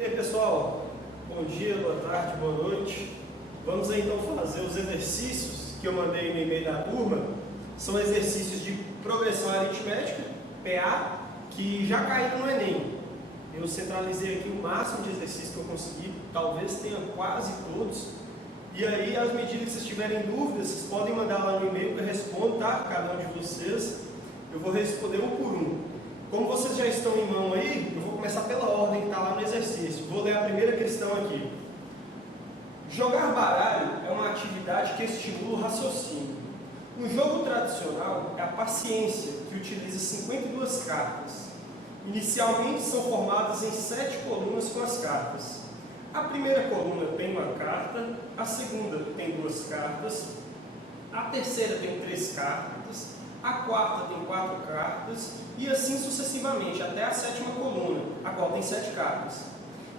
E aí pessoal, bom dia, boa tarde, boa noite. Vamos aí então fazer os exercícios que eu mandei no e-mail da turma. São exercícios de progressão aritmética, PA, que já caíram no Enem. Eu centralizei aqui o máximo de exercícios que eu consegui, talvez tenha quase todos. E aí, às medidas que vocês tiverem dúvidas, vocês podem mandar lá no e-mail que eu respondo, tá? Cada um de vocês. Eu vou responder um por um. Como vocês já estão em mão aí, eu vou começar pela ordem que está lá no exercício. Vou ler a primeira questão aqui. Jogar baralho é uma atividade que estimula o raciocínio. Um jogo tradicional é a paciência, que utiliza 52 cartas. Inicialmente são formadas em 7 colunas com as cartas. A primeira coluna tem uma carta, a segunda tem 2 cartas, a terceira tem 3 cartas, a quarta tem 4 cartas e assim sucessivamente, até a 7ª coluna, a qual tem 7 cartas.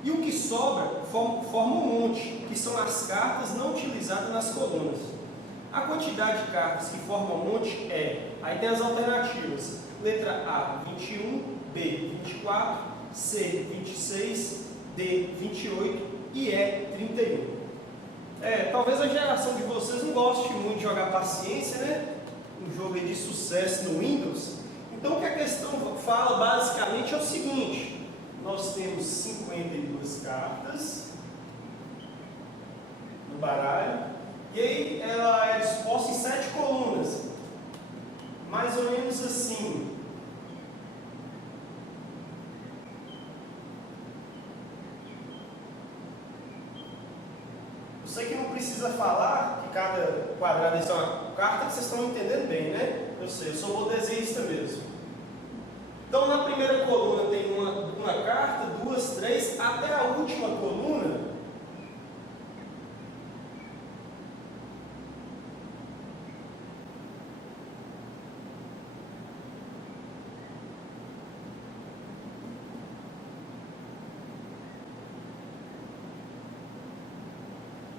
E o que sobra forma um monte, que são as cartas não utilizadas nas colunas. A quantidade de cartas que formam um monte é, aí tem as alternativas, letra A, 21, B, 24, C, 26, D, 28 e E, 31. Talvez a geração de vocês não goste muito de jogar paciência, né? Um jogo de sucesso no Windows. Então o que a questão fala basicamente é o seguinte: nós temos 52 cartas no baralho, e aí ela é disposta em 7 colunas, mais ou menos assim. Eu sei que não precisa falar que cada quadrado é uma carta, que vocês estão entendendo bem, né? Eu sei, eu sou o desenhista mesmo. Então, na primeira coluna tem uma carta, 2, 3, até a última coluna.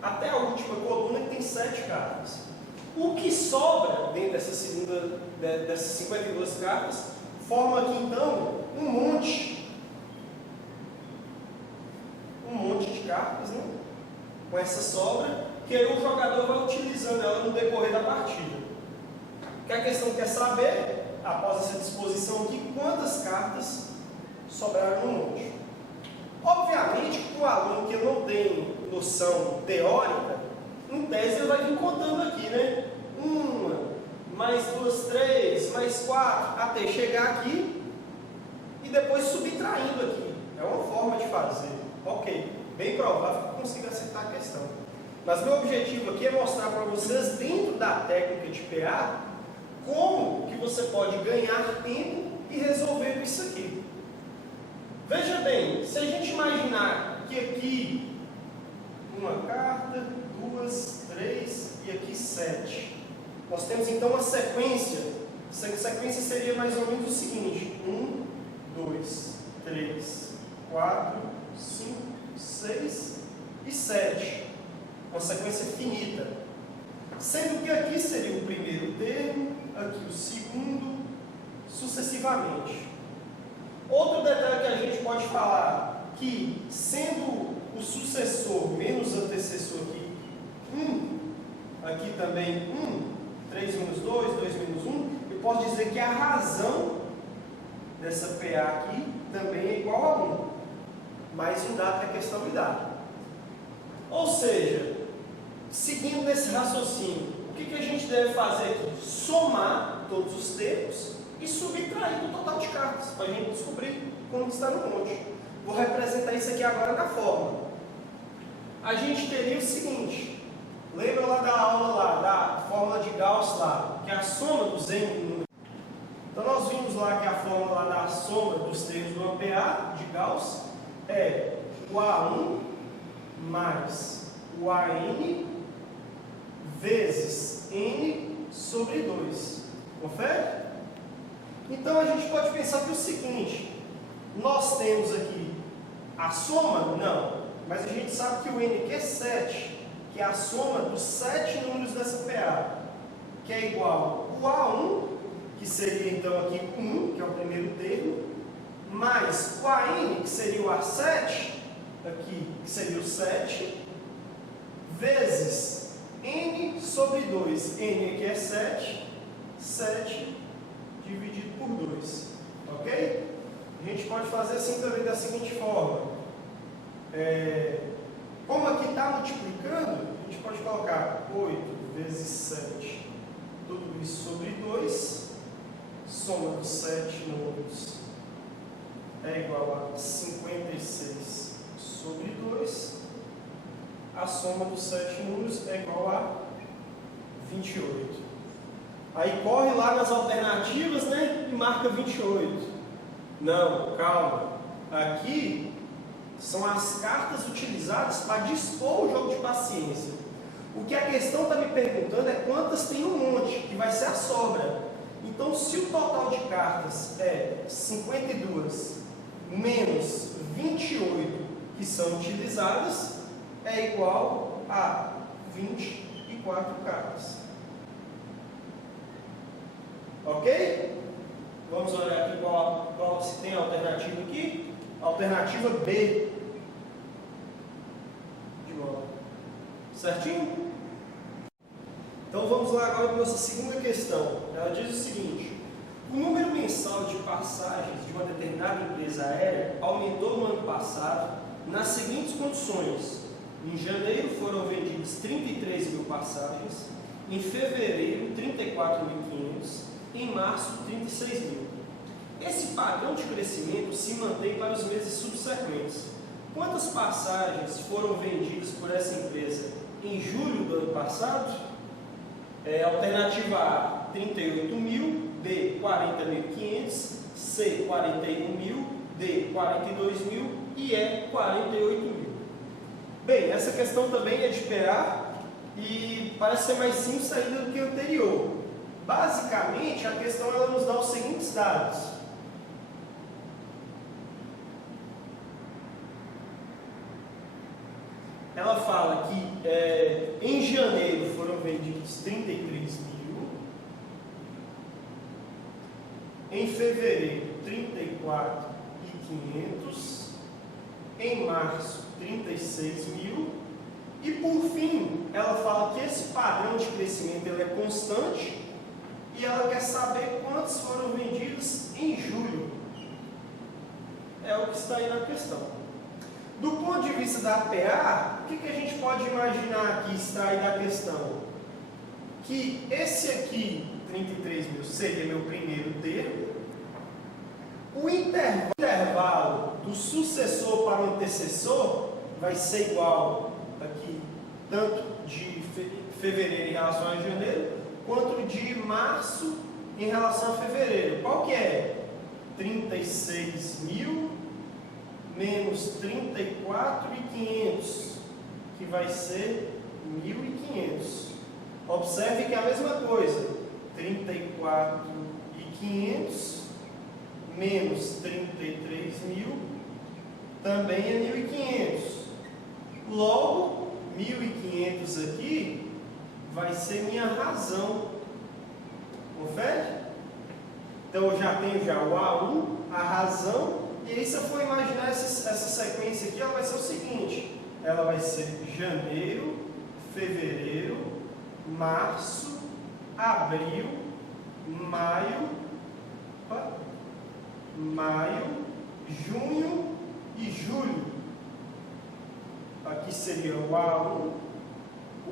Até a última coluna que tem 7 cartas. O que sobra dentro dessas 52 cartas forma aqui então um monte de cartas, né? Com essa sobra, que aí o jogador vai utilizando ela no decorrer da partida. O que a questão quer saber, após essa disposição aqui, quantas cartas sobraram no monte. Obviamente, o aluno que não tem noção teórica, em tese ele vai vir contando aqui, né? 1, mais 2, 3, mais 4, até chegar aqui e depois subtraindo aqui. É uma forma de fazer. Ok, bem provável que eu consiga acertar a questão. Mas meu objetivo aqui é mostrar para vocês, dentro da técnica de PA, como que você pode ganhar tempo e resolver com isso aqui. Veja bem, se a gente imaginar que aqui uma carta, 2, 3 e aqui 7. Nós temos então uma sequência. Essa sequência seria mais ou menos o seguinte: 1, 2, 3, 4, 5, 6 e 7. Uma sequência finita. Sendo que aqui seria o primeiro termo, aqui o segundo, sucessivamente. Outro detalhe que a gente pode falar, que sendo o sucessor menos antecessor aqui, 1, aqui também 3 menos 2, 2 menos 1, eu posso dizer que a razão dessa PA aqui também é igual a 1, mais um dado que a questão me dá. Ou seja, seguindo nesse raciocínio, o que a gente deve fazer aqui? Somar todos os termos e subtrair o total de cartas, para a gente descobrir como está no monte. Vou representar isso aqui agora na fórmula. A gente teria o seguinte: lembra lá da aula lá, da fórmula de Gauss lá, que é a soma dos n números. Então nós vimos lá que a fórmula lá da soma dos termos de uma PA de Gauss é o A1 mais o AN vezes n sobre 2. Confere? Então a gente pode pensar que é o seguinte: nós temos aqui a soma? Não. Mas a gente sabe que o n aqui é 7, que é a soma dos 7 números dessa PA, que é igual ao A1, que seria então aqui 1, que é o primeiro termo, mais o AN, que seria o A7, aqui, que seria o 7, vezes n sobre 2. N aqui é 7, 7 dividido por 2. Ok? A gente pode fazer assim também da seguinte forma. Como aqui está multiplicando, a gente pode colocar 8 vezes 7, tudo isso sobre 2, soma dos 7 números é igual a 56 sobre 2, a soma dos 7 números é igual a 28. Aí corre lá nas alternativas, né, e marca 28. Não, calma. Aqui são as cartas utilizadas para dispor o jogo de paciência. O que a questão está me perguntando é quantas tem um monte, que vai ser a sobra. Então, se o total de cartas é 52 menos 28 que são utilizadas, é igual a 24 cartas. Ok? Vamos olhar aqui qual se tem a alternativa aqui. Alternativa B. De volta. Certinho? Então vamos lá agora para a nossa segunda questão. Ela diz o seguinte: o número mensal de passagens de uma determinada empresa aérea aumentou no ano passado nas seguintes condições. Em janeiro foram vendidas 33 mil passagens, em fevereiro 34.500, em março 36 mil. Esse padrão de crescimento se mantém para os meses subsequentes. Quantas passagens foram vendidas por essa empresa em julho do ano passado? Alternativa A, 38 mil, B, 40.500, C, 41 mil, D, 42 mil e E, 48 mil. Bem, essa questão também é de PA e parece ser mais simples ainda do que a anterior. Basicamente, a questão ela nos dá os seguintes dados. Ela fala que em janeiro foram vendidos 33 mil, em fevereiro 34.500, em março 36 mil e por fim ela fala que esse padrão de crescimento ele é constante e ela quer saber quantos foram vendidos em julho. É o que está aí na questão. Do ponto de vista da PA, o que a gente pode imaginar aqui, extrair da questão? Que esse aqui, 33 mil, seria meu primeiro termo. O intervalo do sucessor para o antecessor vai ser igual aqui, tanto de fevereiro em relação a janeiro, quanto de março em relação a fevereiro. Qual que é? 36 mil menos 34.500, que vai ser 1.500. Observe que é a mesma coisa. 34.500 menos 33 mil também é 1.500. Logo, 1.500 aqui vai ser minha razão. Confere? Então eu já tenho já o A1, a razão. E aí, se eu for imaginar essa sequência aqui, ela vai ser o seguinte: ela vai ser janeiro, fevereiro, março, abril, maio, junho e julho. Aqui seria o A1,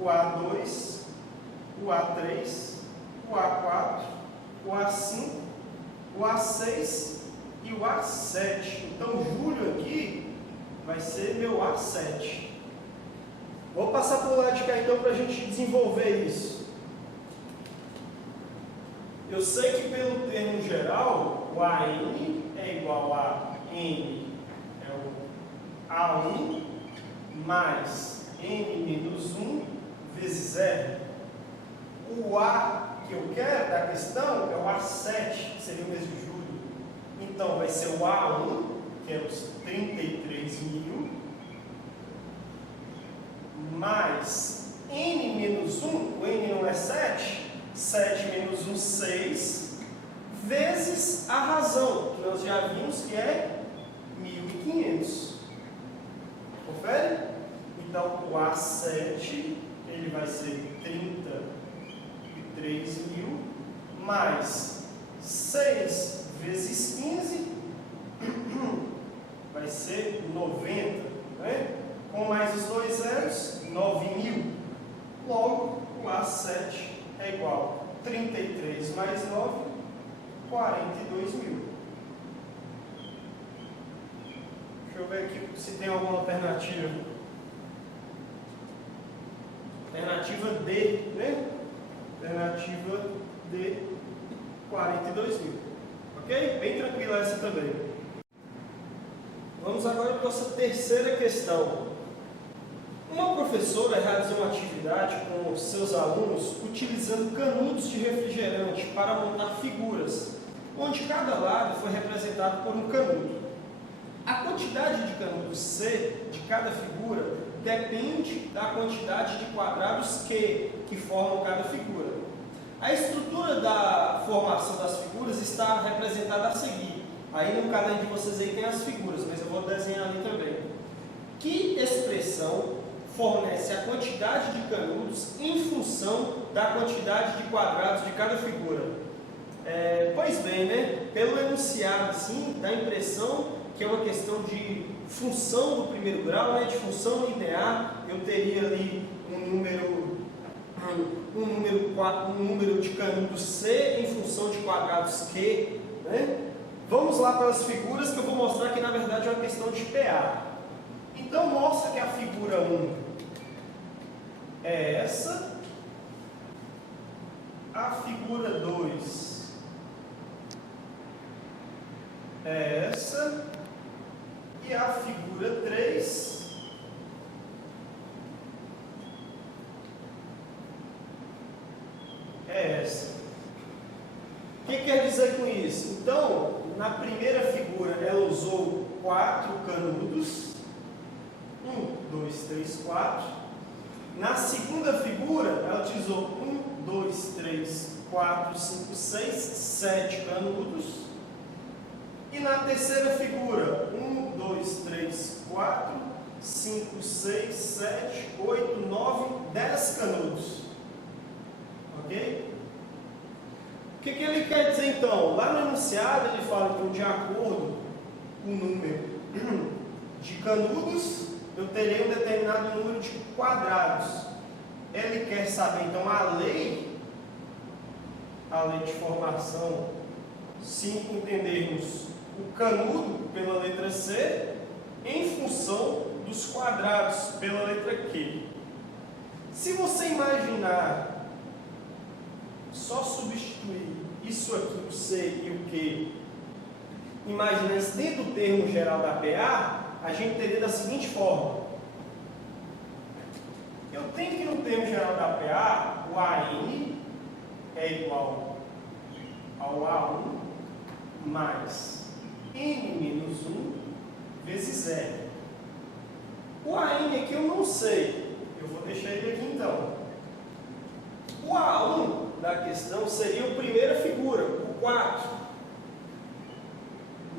o A2, o A3, o A4, o A5, o A6 e o A7. Então, julho aqui vai ser meu A7. Vou passar para o lado de cá então para a gente desenvolver isso. Eu sei que pelo termo geral, o AN é igual a N, é o A1, mais N menos 1 vezes R. O A que eu quero da questão é o A7, que seria o mês de julho. Então, vai ser o A1, que é os 33 mil, mais N menos 1, o N não é 7, 7 menos 1, 6, vezes a razão, que nós já vimos que é 1.500. o A7, ele vai ser 33.000, mais 6 vezes 15, vai ser 90, né? Com mais os dois zeros, 9.000. Logo, o A7 é igual a 33 mais 9, 42.000. Deixa eu ver aqui se tem alguma alternativa. Alternativa D, né? Alternativa D, 42.000. Ok? Bem tranquila essa também. Vamos agora para a nossa terceira questão. Uma professora realizou uma atividade com seus alunos utilizando canudos de refrigerante para montar figuras, onde cada lado foi representado por um canudo. A quantidade de canudos C de cada figura depende da quantidade de quadrados Q que formam cada figura. A estrutura da formação das figuras está representada a seguir. Aí no caderno de vocês aí tem as figuras, mas eu vou desenhar ali também. Que expressão fornece a quantidade de canudos em função da quantidade de quadrados de cada figura? Pois bem, né? Pelo enunciado assim, dá a impressão que é uma questão de função do primeiro grau, né? De função linear. Eu teria ali um número de canudos C em função de quadrados Q, né? Vamos lá para as figuras que eu vou mostrar que na verdade é uma questão de PA. Então mostra que a figura 1 é essa, a figura 2 é essa, e a figura 3 é essa. O que quer dizer com isso? Então, na primeira figura ela usou 4 canudos, 1, 2, 3, 4. Na segunda figura ela utilizou 1, 2, 3, 4, 5, 6, 7 canudos. E na terceira figura, 1, 2, 3, 4, 5, 6, 7, 8, 9, 10 canudos. Ok? O que ele quer dizer então? Lá no enunciado ele fala que de acordo com o número de canudos, eu terei um determinado número de quadrados. Ele quer saber então a lei de formação, se entendermos o canudo pela letra C em função dos quadrados pela letra Q. Se você imaginar só substituir isso aqui, o C e o Q, imaginar isso dentro do termo geral da PA, a gente teria da seguinte forma. Eu tenho que no termo geral da PA, o AN é igual ao A1 mais N menos 1 vezes R. O AN aqui eu não sei, eu vou deixar ele aqui então. O A1 da questão seria a primeira figura, o 4,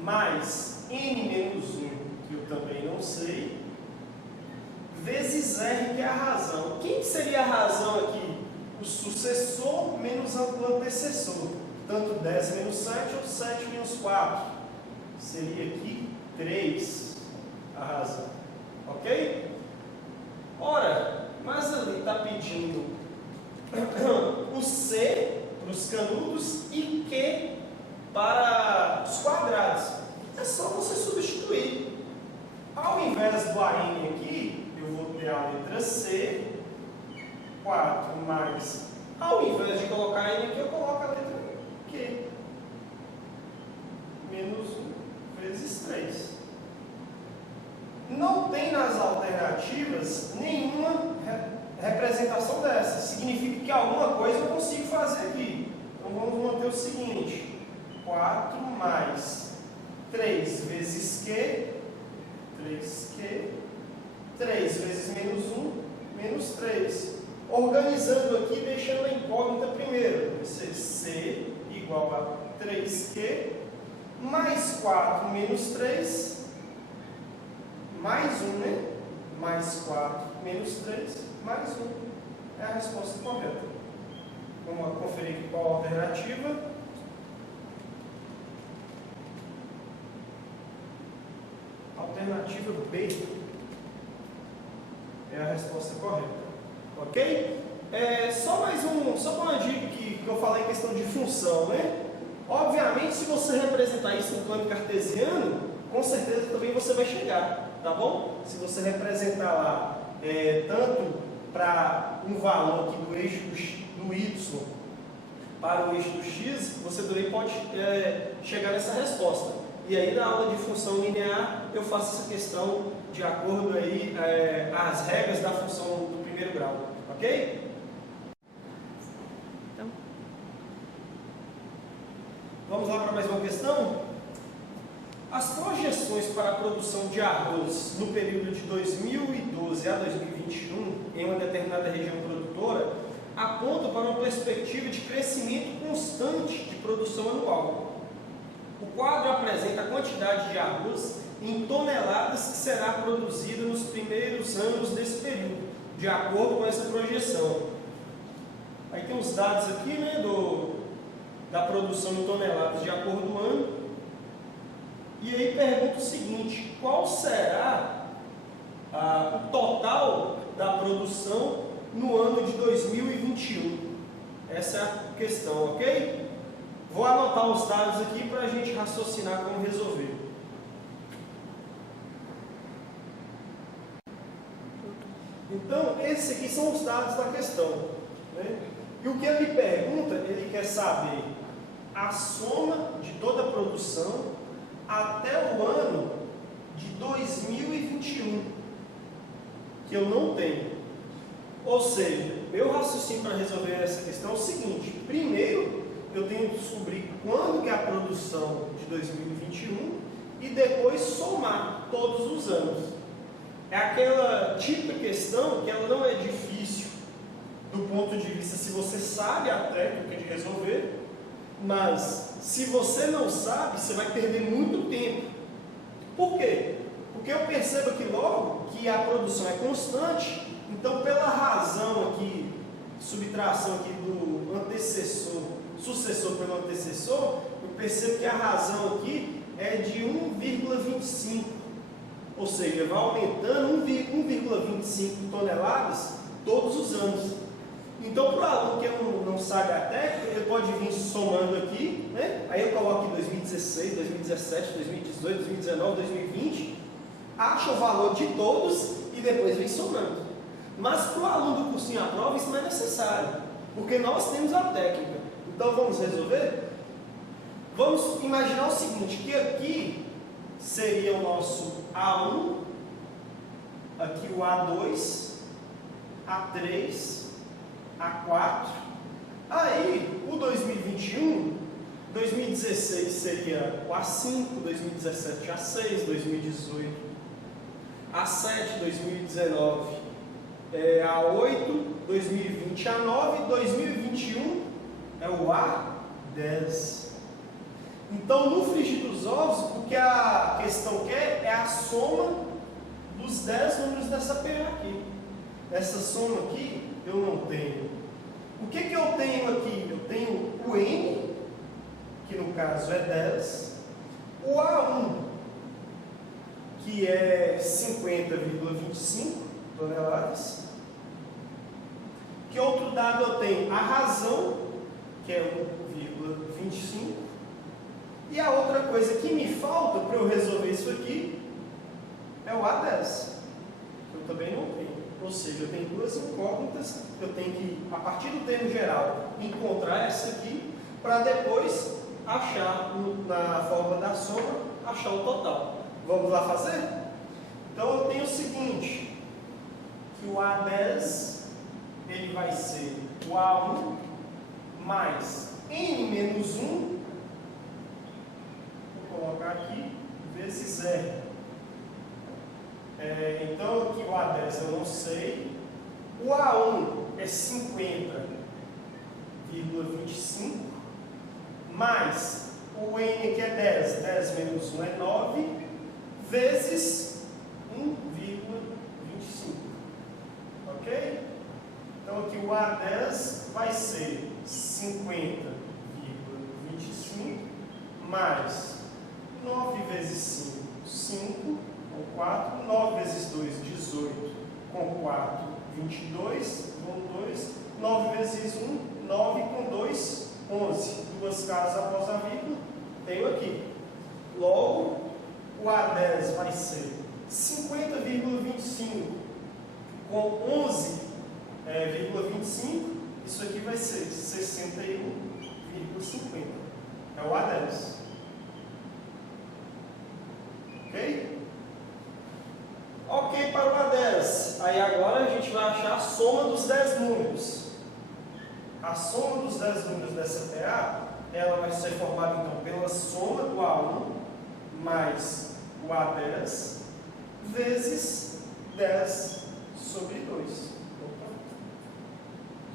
mais N menos 1, que eu também não sei, vezes R, que é a razão. Quem seria a razão aqui? O sucessor menos o antecessor. Tanto 10 menos 7 ou 7 menos 4. Seria aqui 3 a razão. Ok? Ora, mas ali está pedindo o C para os canudos e Q para os quadrados. É só você substituir. Ao invés do AN aqui, eu vou ter a letra C, 4 mais. Ao invés de colocar N aqui, eu coloco a letra Q. Menos 1 vezes 3. Não tem nas alternativas nenhuma representação dessa. Significa que alguma coisa eu consigo fazer aqui. Então vamos manter o seguinte: 4 mais 3 vezes Q, 3Q, 3 vezes menos 1, menos 3. Organizando aqui, deixando a incógnita primeiro. Vai ser C igual a 3Q, mais 4 menos 3, mais 1, né? mais 4 menos 3 mais 1 é a resposta correta. Vamos conferir aqui qual a alternativa. Alternativa B é a resposta correta. Ok? Só uma dica que eu falei em questão de função, né? Obviamente, se você representar isso no plano cartesiano, com certeza também você vai chegar, tá bom? Se você representar lá tanto para um valor aqui do eixo do y para o eixo do x, você também pode chegar nessa resposta. E aí na aula de função linear eu faço essa questão de acordo aí as regras da função do primeiro grau, ok? Então, vamos lá para mais uma questão? As projeções para a produção de arroz no período de 2012 a 2021 em uma determinada região produtora apontam para uma perspectiva de crescimento constante de produção anual. O quadro apresenta a quantidade de arroz em toneladas que será produzida nos primeiros anos desse período, de acordo com essa projeção. Aí tem os dados aqui, né, da produção em toneladas de acordo com o ano. E aí pergunta o seguinte: qual será o total da produção no ano de 2021? Essa é a questão, ok? Vou anotar os dados aqui para a gente raciocinar como resolver. Então, esses aqui são os dados da questão, né? E o que ele pergunta, ele quer saber a soma de toda a produção até o ano de 2021, que eu não tenho. Ou seja, meu raciocínio para resolver essa questão é o seguinte: primeiro, eu tenho que descobrir quando que é a produção de 2021 e depois somar todos os anos. É aquela típica questão que ela não é difícil do ponto de vista se você sabe a técnica de resolver, mas se você não sabe, você vai perder muito tempo. Por quê? Porque eu percebo aqui logo que a produção é constante, então pela razão aqui, subtração aqui do antecessor, sucessor pelo antecessor, eu percebo que a razão aqui é de 1,25, ou seja, vai aumentando 1,25 toneladas todos os anos. Então, para o aluno que não sabe a técnica, ele pode vir somando aqui, né? Aí eu coloco aqui 2016, 2017, 2018, 2019, 2020, acha o valor de todos e depois vem somando. Mas para o aluno do cursinho à prova isso não é necessário, porque nós temos a técnica. Então vamos resolver? Vamos imaginar o seguinte, que aqui seria o nosso A1, aqui o A2, A3, A4, aí o 2021, 2016 seria o A5, 2017 A6, 2018 A7, 2019 A8, 2020 A9, 2021 é o A10. Então, no frigir dos ovos, o que a questão quer é a soma dos 10 números dessa PA aqui. Essa soma aqui eu não tenho. O que eu tenho aqui? Eu tenho o N, que no caso é 10, o A1, que é 50,25 toneladas. Que outro dado eu tenho? A razão, que é 1,25. E a outra coisa que me falta para eu resolver isso aqui é o A10, que eu também não tenho. Ou seja, eu tenho duas incógnitas, eu tenho que, a partir do termo geral, encontrar essa aqui, para depois achar, na forma da soma, achar o total. Vamos lá fazer? Então eu tenho o seguinte, que o A10, ele vai ser o A1 mais N menos 1, vou colocar aqui, vezes R. Então aqui o A10 eu não sei, o A1 é 50,25, mais o N que é 10, 10 menos 1 é 9, vezes 1,25. o A10 vai ser 50,25 mais 9 vezes 5, 5, com 4, 9 vezes 2, 18, com 4, 22, com 2, 9 vezes 1, 9, com 2, 11. Duas casas após a vírgula, tenho aqui. Logo, o A10 vai ser 50,25 com 11,25, isso aqui vai ser 61,50. É o A10. Ok? Ok para o A10. Aí agora a gente vai achar a soma dos 10 números. A soma dos 10 números dessa PA, ela vai ser formada então pela soma do A1 mais o A10 vezes 10 sobre 2.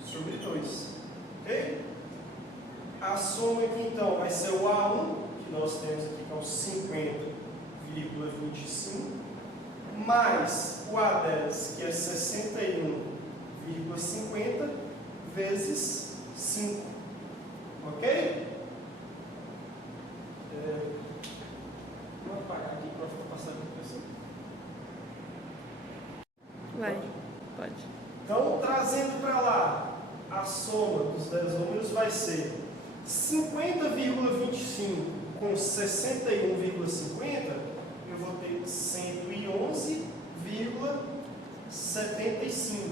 Sobre 2. Ok? A soma aqui então vai ser o A1, que nós temos aqui, que é o 50,25, mais o A10, que é 61,50, vezes 5. Ok? Vou apagar aqui para ficar passando a impressão. Vai, pode. Então, trazendo para lá a soma dos 10 números vai ser 50,25 com 61,50, eu vou ter 111,75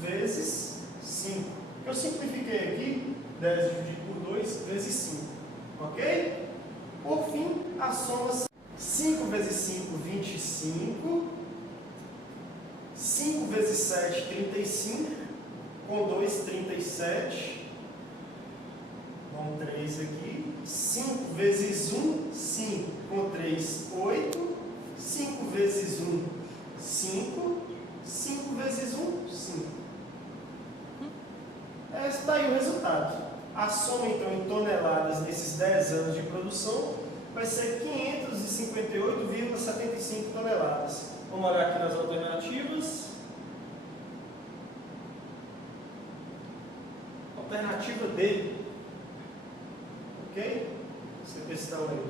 vezes 5. Eu simplifiquei aqui, 10 dividido por 2 vezes 5. Ok? Por fim, a soma 5 vezes 5, 25. 5 vezes 7, 35. Com 2, 37. Com 3 aqui. 5 vezes 1, 5. Com 3, 8. 5 vezes 1, 5. 5 vezes 1, 5. Esse está aí o resultado. A soma, então, em toneladas nesses 10 anos de produção vai ser 558,75 toneladas. Vamos olhar aqui nas alternativas. Alternativa D. Ok? Essa questão aí.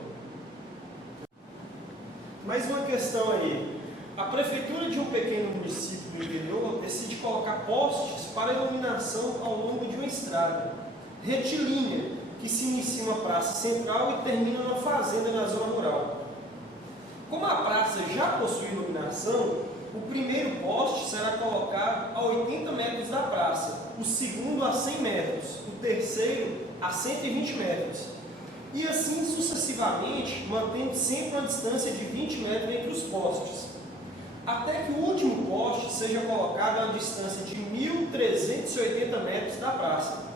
Mais uma questão aí. A prefeitura de um pequeno município do interior decide colocar postes para iluminação ao longo de uma estrada retilínea que se inicia uma praça central e termina numa fazenda na zona rural. Como a praça já possui iluminação, o primeiro poste será colocado a 80 metros da praça, o segundo a 100 metros, o terceiro a 120 metros. E assim sucessivamente, mantendo sempre uma distância de 20 metros entre os postes, até que o último poste seja colocado a uma distância de 1.380 metros da praça.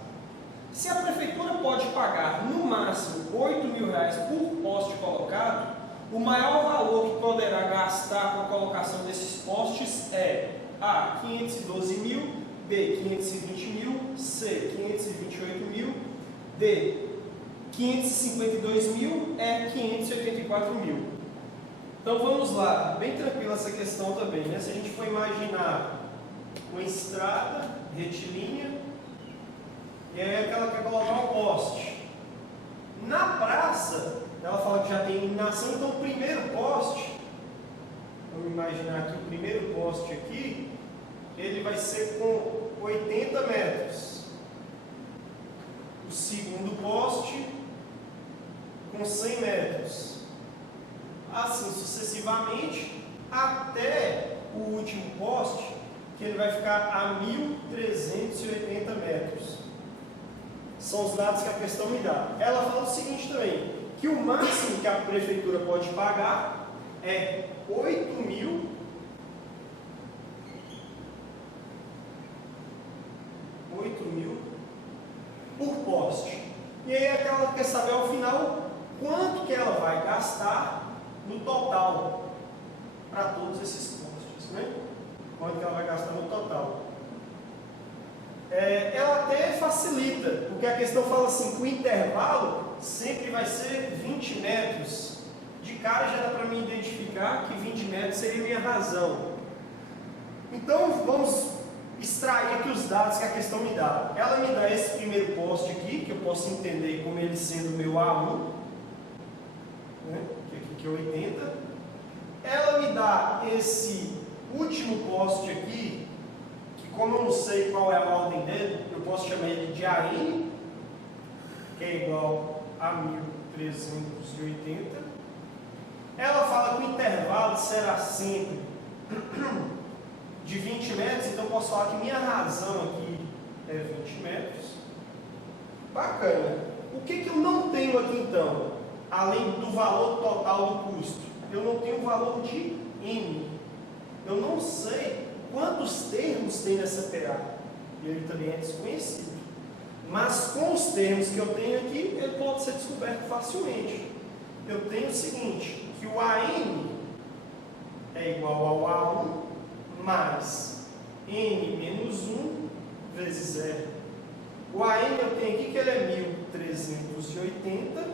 Se a prefeitura pode pagar no máximo R$8.000 por poste colocado, o maior valor que poderá gastar com a colocação desses postes é A. 512.000, B. 520.000, C. 528.000, D. 552.000, E. 584.000. Então vamos lá, bem tranquila essa questão também, né? Se a gente for imaginar uma estrada retilínea, e aí aquela quer colocar um poste. Na praça, ela fala que já tem iluminação, então o primeiro poste, vamos imaginar aqui o primeiro poste aqui, ele vai ser com 80 metros. O segundo poste com 100 metros. Assim sucessivamente, até o último poste, que ele vai ficar a 1.380 metros. São os dados que a questão me dá. Ela fala o seguinte também, que o máximo que a prefeitura pode pagar é 8.000 por poste. E aí ela quer saber ao final quanto que ela vai gastar no total para todos esses postes, né? Quanto que ela vai gastar no total? Ela até facilita, porque a questão fala assim, que o intervalo sempre vai ser 20 metros. De cara já dá para mim identificar que 20 metros seria a minha razão. Então vamos extrair aqui os dados que a questão me dá. Ela me dá esse primeiro poste aqui, que eu posso entender como ele sendo meu A1, né? Que aqui que é 80. Ela me dá esse último poste aqui, que como eu não sei qual é a ordem dele, eu posso chamar ele de AN, que é igual a 1380. Ela fala que o intervalo será sempre de 20 metros, então eu posso falar que minha razão aqui é 20 metros. Bacana. O que eu não tenho aqui então? Além do valor total do custo, eu não tenho o valor de N. Eu não sei quantos termos tem nessa PA. Ele também é desconhecido. Mas com os termos que eu tenho aqui, ele pode ser descoberto facilmente. Eu tenho o seguinte, que o AN é igual ao A1 mais N menos 1 vezes R. O AN eu tenho aqui que ele é 1380,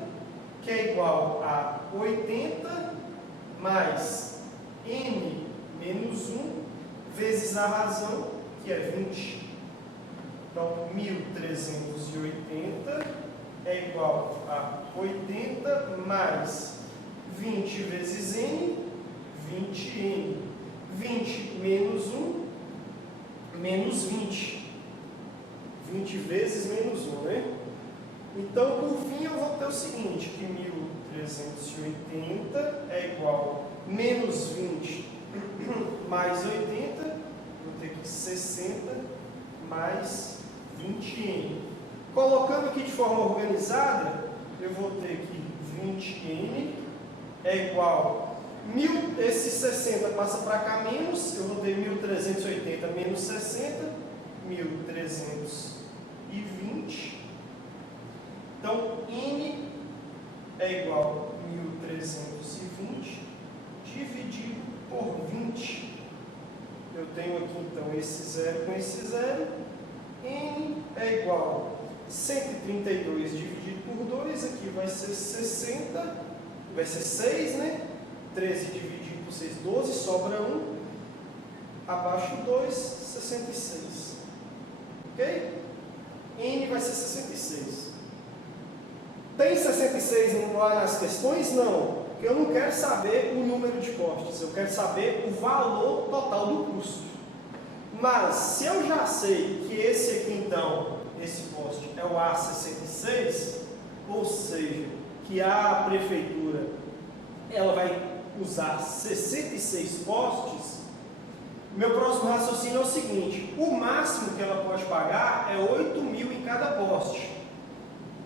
que é igual a 80 mais N menos 1 vezes a razão, que é 20. Então, 1380 é igual a 80 mais 20 vezes N, 20N. 20 menos 1, menos 20. 20 vezes menos 1, né? Então, por fim, eu vou ter o seguinte, que 1380 é igual a menos 20 mais 80, vou ter aqui 60 mais 20N. Colocando aqui de forma organizada, eu vou ter aqui 20N é igual a esse 60 passa para cá menos, eu vou ter 1380 menos 60, 1320. Então, N é igual a 1320 dividido por 20. Eu tenho aqui então esse zero com esse zero. N é igual a 132 dividido por 2, aqui vai ser 60, vai ser 6, né? 13 dividido por 6, 12, sobra 1, abaixo 2, 66. Ok? N vai ser 66. Tem 66 lá nas questões? Não. Eu não quero saber o número de postes, eu quero saber o valor total do custo. Mas, se eu já sei que esse aqui então, esse poste é o A66, ou seja, que a prefeitura ela vai usar 66 postes, meu próximo raciocínio é o seguinte: o máximo que ela pode pagar é 8.000 em cada poste.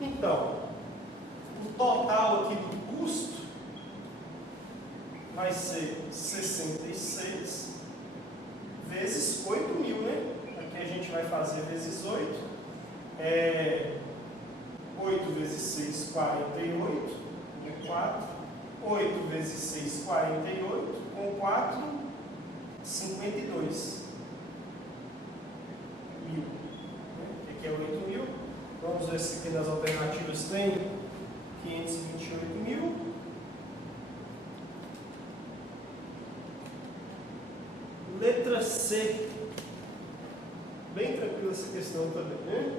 Então, o total aqui do custo vai ser 66 vezes 8.000, né? Aqui a gente vai fazer vezes 8. 8 vezes 6, 48, é 4. 8 vezes 6, 48, com 4, 52 mil. Aqui é 8.000. Vamos ver se aqui nas alternativas tem 528 mil. Letra C. Bem tranquila essa questão também, né?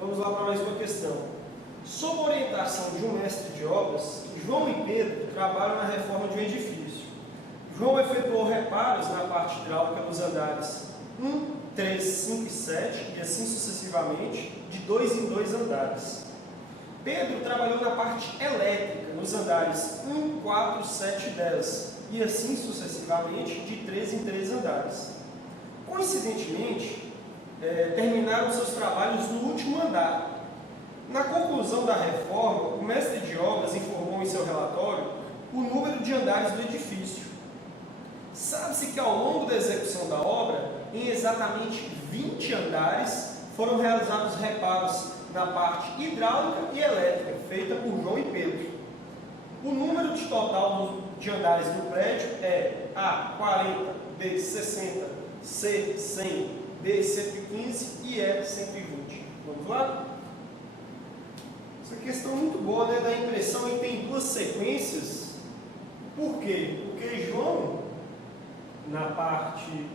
Vamos lá para mais uma questão. Sob orientação de um mestre de obras, João e Pedro trabalham na reforma de um edifício. João efetuou reparos na parte hidráulica nos andares 1, 3, 5 e 7, e assim sucessivamente, de 2 em 2 andares. Pedro trabalhou na parte elétrica, nos andares 1, 4, 7 e 10, e assim sucessivamente, de 3 em 3 andares. Coincidentemente, terminaram seus trabalhos no último andar. Na conclusão da reforma, o mestre de obras informou em seu relatório o número de andares do edifício. Sabe-se que ao longo da execução da obra, em exatamente 20 andares, foram realizados reparos na parte hidráulica e elétrica, feita por João e Pedro. O número de total de andares do prédio é A, 40, B, 60, C, 100, D, 115 e E, 120. Vamos lá? Essa questão é muito boa, né? Dá a impressão que tem duas sequências. Por quê? Porque João, na parte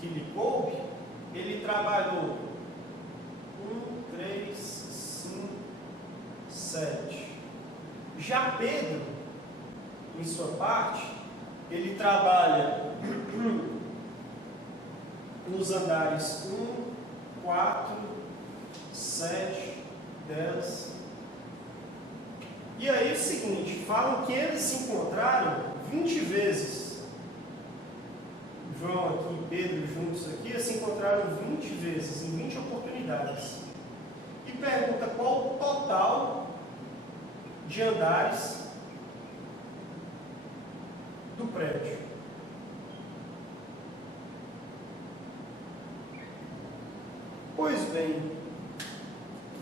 que lhe coube, ele trabalhou 1, 3, 5, 7. Já Pedro, em sua parte, ele trabalha nos andares 1, 4, 7, 10. E aí é o seguinte, falam que eles se encontraram 20 vezes. João aqui e Pedro juntos aqui, eles se encontraram 20 vezes, em 20 oportunidades. E pergunta qual o total de andares do prédio. Pois bem,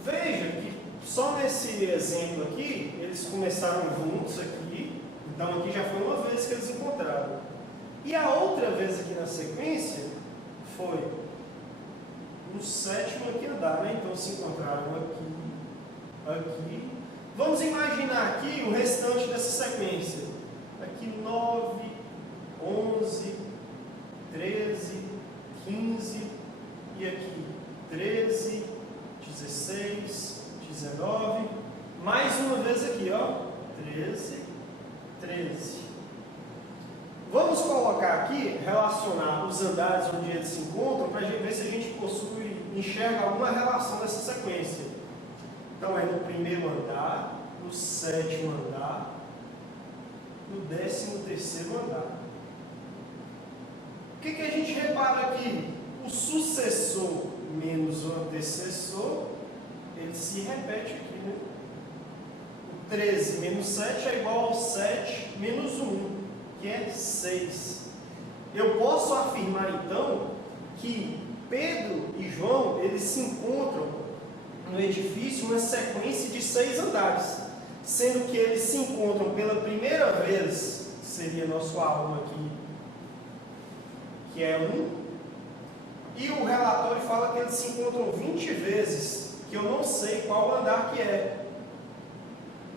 veja que só nesse exemplo aqui, eles começaram juntos aqui, então aqui já foi uma vez que eles encontraram. E a outra vez aqui na sequência foi no 7º aqui andar, né? Então se encontraram aqui. Vamos imaginar aqui o restante dessa sequência. Aqui 9, 11, 13, 15 e aqui 13, 16, 19, mais uma vez aqui, ó, 13. Vamos colocar aqui, relacionar os andares onde eles se encontram, para ver se a gente enxerga alguma relação nessa sequência. Então é no 1º andar, no 7º andar, no 13º andar. O que a gente repara aqui? O sucessor menos o antecessor, ele se repete aqui, né? O 13 menos 7 é igual ao 7 menos 1, que é 6. Eu posso afirmar, então, que Pedro e João, eles se encontram no edifício uma sequência de 6 andares, sendo que eles se encontram pela primeira vez, seria nosso A1 aqui, que é 1, e o relatório fala que eles se encontram 20 vezes, que eu não sei qual andar que é,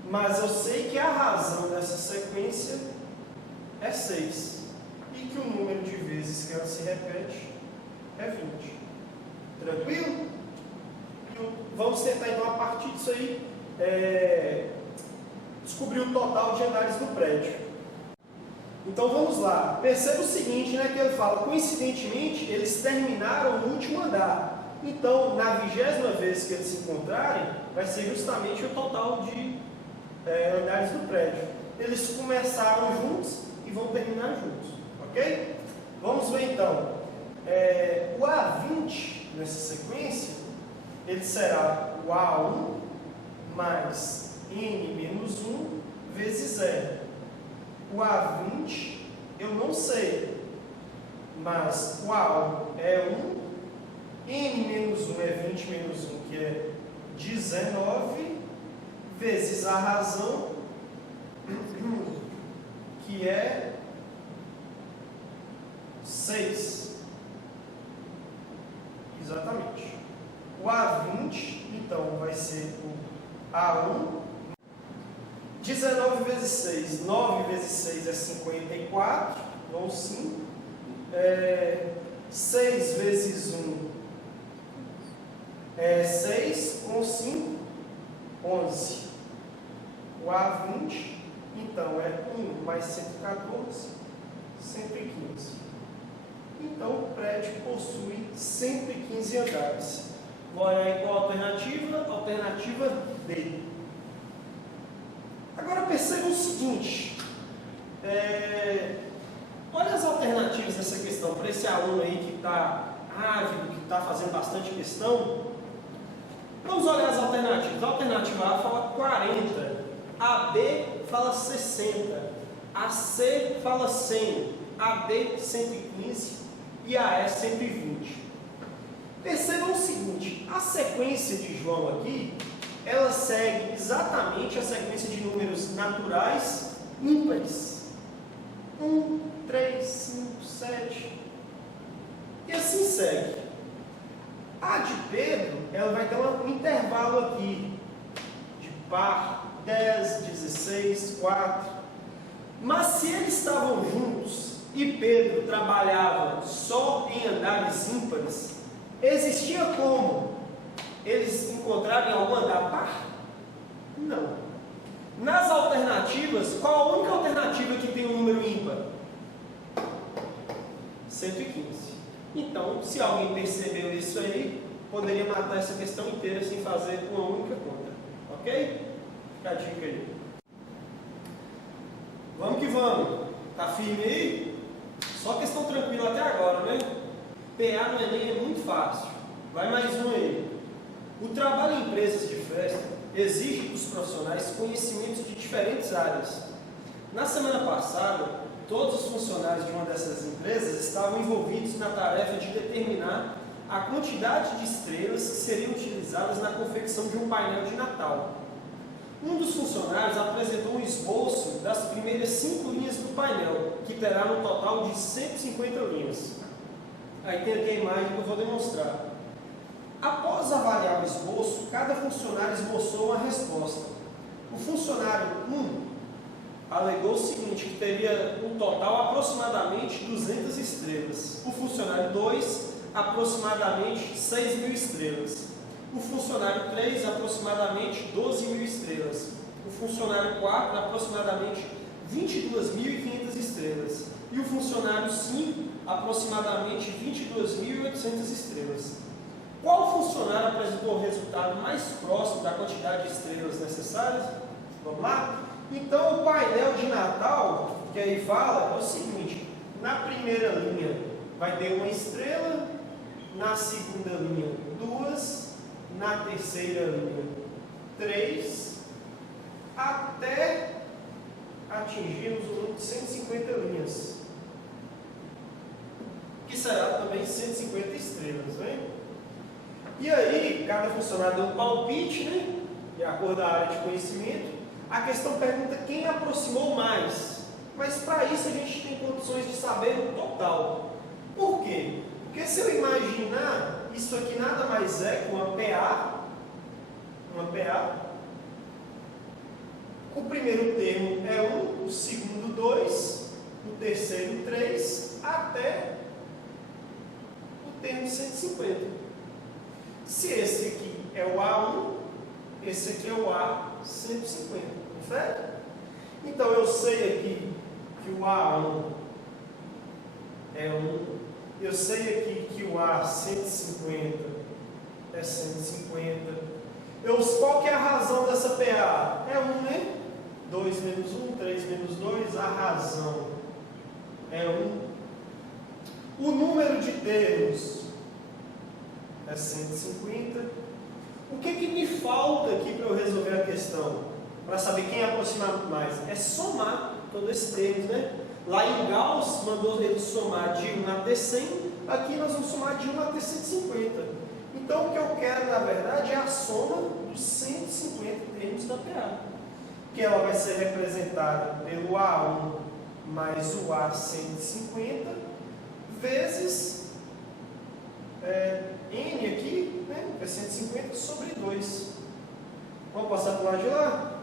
mas eu sei que a razão dessa sequência é 6, e que o número de vezes que ela se repete é 20. Tranquilo? Vamos tentar então, a partir disso aí, descobrir o total de andares do prédio. Então vamos lá. Perceba o seguinte, né, que ele fala, coincidentemente, eles terminaram o último andar. Então, na 20ª vez que eles se encontrarem, vai ser justamente o total de andares do prédio. Eles começaram juntos e vão terminar juntos, ok? Vamos ver então. O A20, nessa sequência, ele será o A1 mais N menos 1 vezes 0. O A20 eu não sei, mas o A1 é 1, N menos 1 é 20 menos 1, que é 19, vezes a razão, que é 6. Exatamente. O A20, então, vai ser o A1. 19 vezes 6, 9 vezes 6 é 54, não 5. 6 vezes 1 é 6, com 5, 11. O A20, então, é 1 mais 114, 115. Então, o prédio possui 115 andares. Agora, aí, qual a alternativa? Alternativa D. Agora perceba o seguinte, olha as alternativas dessa questão, para esse aluno aí que está ávido, que está fazendo bastante questão. Vamos olhar as alternativas. A alternativa A fala 40, a B fala 60, a C fala 100, a D 115 e a E 120. Percebam o seguinte, a sequência de João aqui, ela segue exatamente a sequência de números naturais ímpares. 1, 3, 5, 7. E assim segue. A de Pedro, ela vai ter um intervalo aqui, de par, 10, 16, 4. Mas se eles estavam juntos e Pedro trabalhava só em andares ímpares, existia como eles encontrarem algum andar par? Não. Nas alternativas, qual a única alternativa que tem um número ímpar? 115. Então, se alguém percebeu isso aí, poderia matar essa questão inteira sem fazer uma única conta. Ok? Fica a dica aí. Vamos que vamos. Tá firme aí? Só questão tranquila até agora, né? PA no Enem é muito fácil. Vai mais um aí. O trabalho em empresas de festa exige dos profissionais conhecimentos de diferentes áreas. Na semana passada, todos os funcionários de uma dessas empresas estavam envolvidos na tarefa de determinar a quantidade de estrelas que seriam utilizadas na confecção de um painel de Natal. Um dos funcionários apresentou um esboço das primeiras 5 linhas do painel, que terá um total de 150 linhas. Aí tem aqui a imagem que eu vou demonstrar. Após avaliar o esboço, cada funcionário esboçou uma resposta. O funcionário 1 alegou o seguinte, que teria um total aproximadamente 200 estrelas. O funcionário 2, aproximadamente 6.000 estrelas. O funcionário 3, aproximadamente 12.000 estrelas. O funcionário 4, aproximadamente 22.500 estrelas. E o funcionário 5, aproximadamente 22.800 estrelas. Qual funcionário apresentou o resultado mais próximo da quantidade de estrelas necessárias? Vamos lá? Então, o painel de Natal, que aí fala, é o seguinte: na primeira linha vai ter uma estrela, na segunda linha 2, na terceira linha 3, até atingirmos o número de 150 linhas, que será também 150 estrelas, né? E aí, cada funcionário deu um palpite, né? De acordo com a área de conhecimento. A questão pergunta quem aproximou mais. Mas para isso a gente tem condições de saber o total. Por quê? Porque se eu imaginar, isso aqui nada mais é que uma PA. O primeiro termo é 1, o segundo 2, o terceiro 3, até o termo 150. Se esse aqui é o A1, esse aqui é o A150, certo? Então eu sei aqui que o A1 é 1, eu sei aqui que o A150 é 150. Qual que é a razão dessa PA? É 1, né? 2 menos 1, 3 menos 2, a razão é 1. O número de termos é 150. O que me falta aqui para eu resolver a questão? Para saber quem aproximar mais? É somar todos esses termos, né? Lá em Gauss mandou ele somar de 1 até 100, aqui nós vamos somar de 1 até 150. Então o que eu quero, na verdade, é a soma dos 150 termos da PA. Que ela vai ser representada pelo A1 mais o A150 vezes N aqui, né, é 150 sobre 2. Vamos passar para o lado de lá?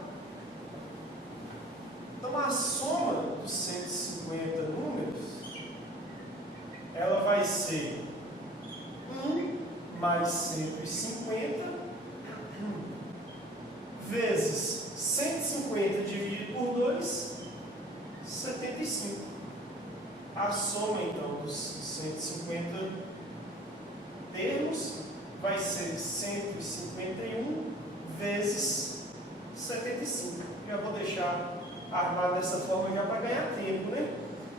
Então, a soma dos 150 números, ela vai ser 1 mais 150 vezes 150 dividido por 2, 75. A soma, então, dos 150 termos vai ser 151 vezes 75. Já vou deixar armado dessa forma já para ganhar tempo, né?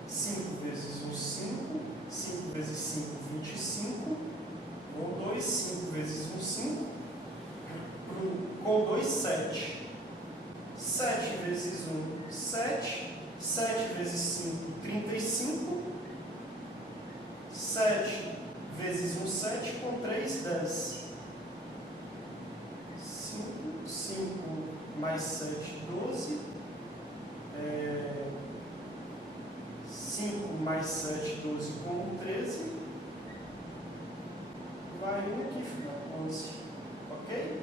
5 vezes 1, 5. 5 vezes 5, 25. Com 2, 5 vezes 1, 5. Com 2, 7. 7 vezes 1, 7. 7 vezes 5, 35. 7 vezes 1, 7, com 3, 10. 5 mais 7, 12. 5 mais 7, 12, com 13. Vai 1 aqui, fica 11. Ok?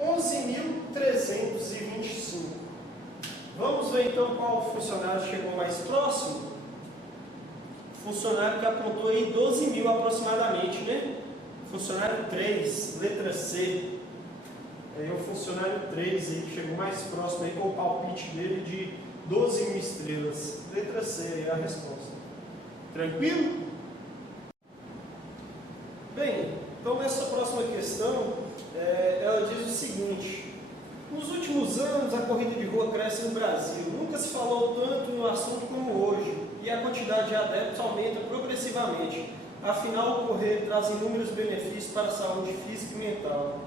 11.325. Vamos ver então qual funcionário chegou mais próximo? funcionário que apontou aí 12 mil aproximadamente, né? Funcionário 3, letra C. É o funcionário 3 aí, que chegou mais próximo aí com o palpite dele de 12 mil estrelas. Letra C é a resposta. Tranquilo? Bem, então nessa próxima questão, ela diz o seguinte: nos últimos anos a corrida de rua cresce no Brasil. Nunca se falou tanto no assunto como hoje, e a quantidade de adeptos aumenta progressivamente. Afinal, o correr traz inúmeros benefícios para a saúde física e mental,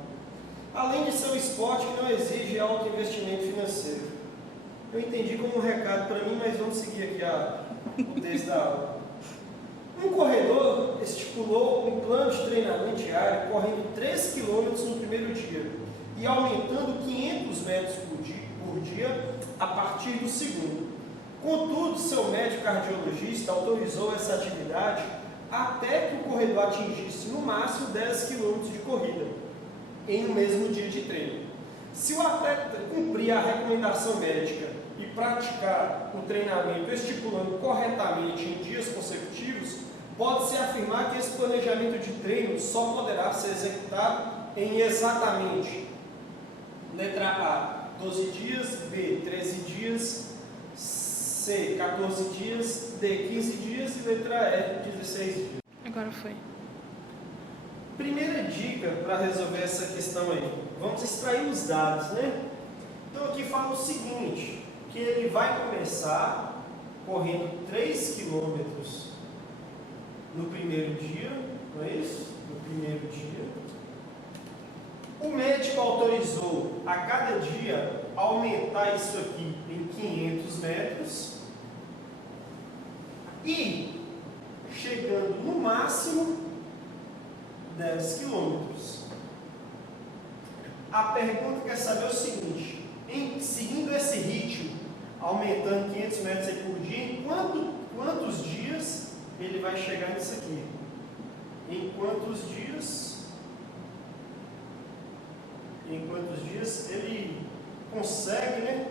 além de ser um esporte que não exige alto investimento financeiro. Eu entendi como um recado para mim, mas vamos seguir aqui o texto da aula. Um corredor estipulou um plano de treinamento diário correndo 3 km no primeiro dia e aumentando 500 metros por dia a partir do segundo. Contudo, seu médico cardiologista autorizou essa atividade até que o corredor atingisse no máximo 10 km de corrida em um mesmo dia de treino. Se o atleta cumprir a recomendação médica e praticar o treinamento estipulando corretamente em dias consecutivos, pode-se afirmar que esse planejamento de treino só poderá ser executado em exatamente letra A, 12 dias, B, 13 dias, C, 14 dias, D, 15 dias e letra E, 16 dias. Agora foi. Primeira dica para resolver essa questão aí. Vamos extrair os dados, né? Então aqui fala o seguinte, que ele vai começar correndo 3 quilômetros no primeiro dia, não é isso? No primeiro dia. O médico autorizou a cada dia aumentar isso aqui em 500 metros e chegando no máximo 10 quilômetros. A pergunta quer saber o seguinte: seguindo esse ritmo, aumentando 500 metros por dia, em quantos dias ele vai chegar nisso aqui? Em quantos dias ele consegue, né?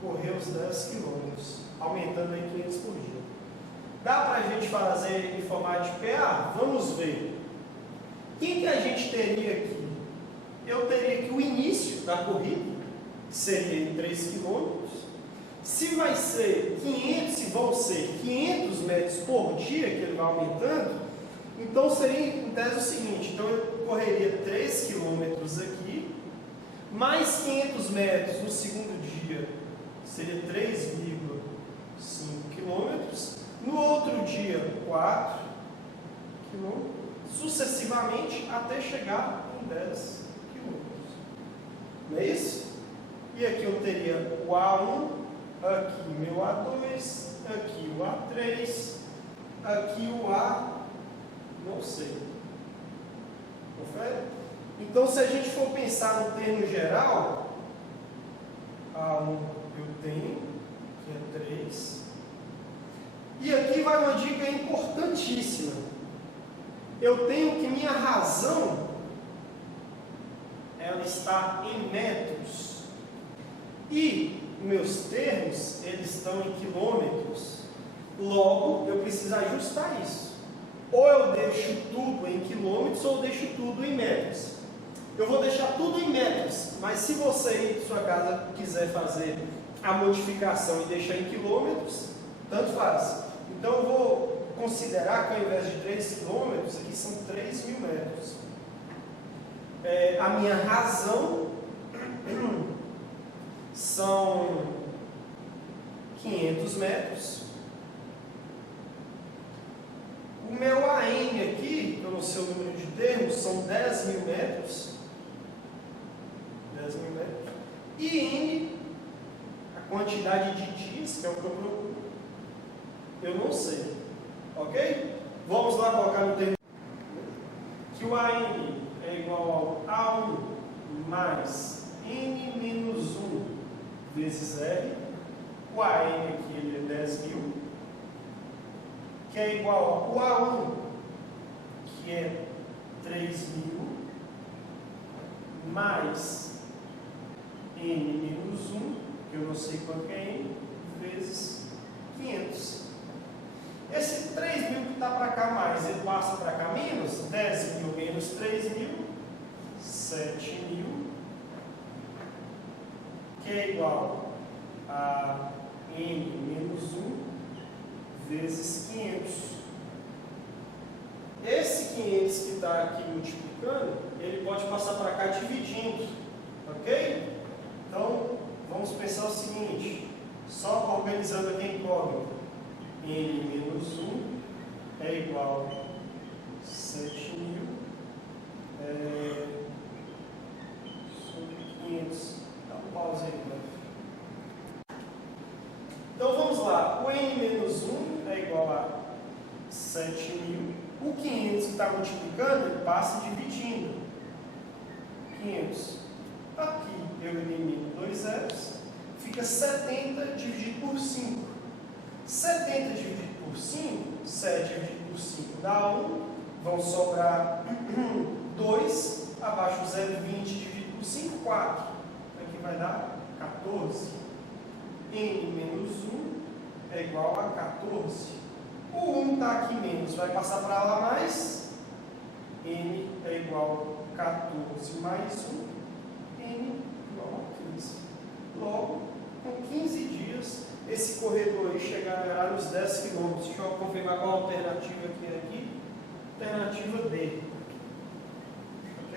Correr os 10 quilômetros, aumentando aí 500 por dia. Dá para a gente fazer em formato de PA? Vamos ver. Quem que a gente teria aqui? Eu teria aqui o início da corrida, que seria em 3 quilômetros. Se vai ser 500, se vão ser 500 metros por dia, que ele vai aumentando, então seria em tese o seguinte: então eu correria 3 quilômetros aqui, mais 500 metros no segundo dia, seria 3,5 quilômetros. No outro dia, 4 quilômetros, sucessivamente até chegar em 10 quilômetros. Não é isso? E aqui eu teria o A1, aqui o meu A2, aqui o A3, aqui o A, não sei. Confere? Então, se a gente for pensar no termo geral, A1 eu tenho, que é 3. E aqui vai uma dica importantíssima. Eu tenho que minha razão, ela está em metros. E meus termos, eles estão em quilômetros. Logo, eu preciso ajustar isso. Ou eu deixo tudo em quilômetros, ou eu deixo tudo em metros. Eu vou deixar tudo em metros, mas se você aí de sua casa quiser fazer a modificação e deixar em quilômetros, tanto faz. Então eu vou considerar que ao invés de 3 quilômetros, aqui são 3.000 metros. A minha razão são 500 metros. O meu AM aqui, que eu não sei o número de termos, são 10.000 metros. 10.000 metros. E N, a quantidade de dias, que é o que eu procuro, eu não sei. Ok? Vamos lá colocar no termo. Que o AM é igual ao A1 mais N menos 1 vezes R. O AM aqui ele é 10.000, que é igual ao A1, que é 3.000, mais N menos 1, porque eu não sei quanto é N, vezes 500. Esse 3.000 que está para cá mais, ele passa para cá menos, 10.000 menos 3.000, 7.000, que é igual a N menos 1 vezes 500. Esse 500 que está aqui multiplicando, ele pode passar para cá dividindo, ok? Então, vamos pensar o seguinte, só organizando aqui a incógnita, N menos 1 é igual a 7.000 sobre 500. Dá um pause aí, né? Então, vamos lá, o N menos 1 é igual a 7.000. O 500 que está multiplicando, ele passa dividindo. 500. Aqui eu elimino 2 zeros. Fica 70 dividido por 5. 70 dividido por 5, 7 dividido por 5 dá 1. Vão sobrar 2. Abaixo 0,20 dividido por 5, 4. Aqui vai dar 14. N menos 1 é igual a 14. O 1 está aqui menos, vai passar para lá mais. N é igual a 14 mais 1. N igual a 15. Logo, com 15 dias, esse corredor aí chegará nos 10 km. Deixa eu confirmar qual a alternativa que é aqui. Alternativa D. Ok?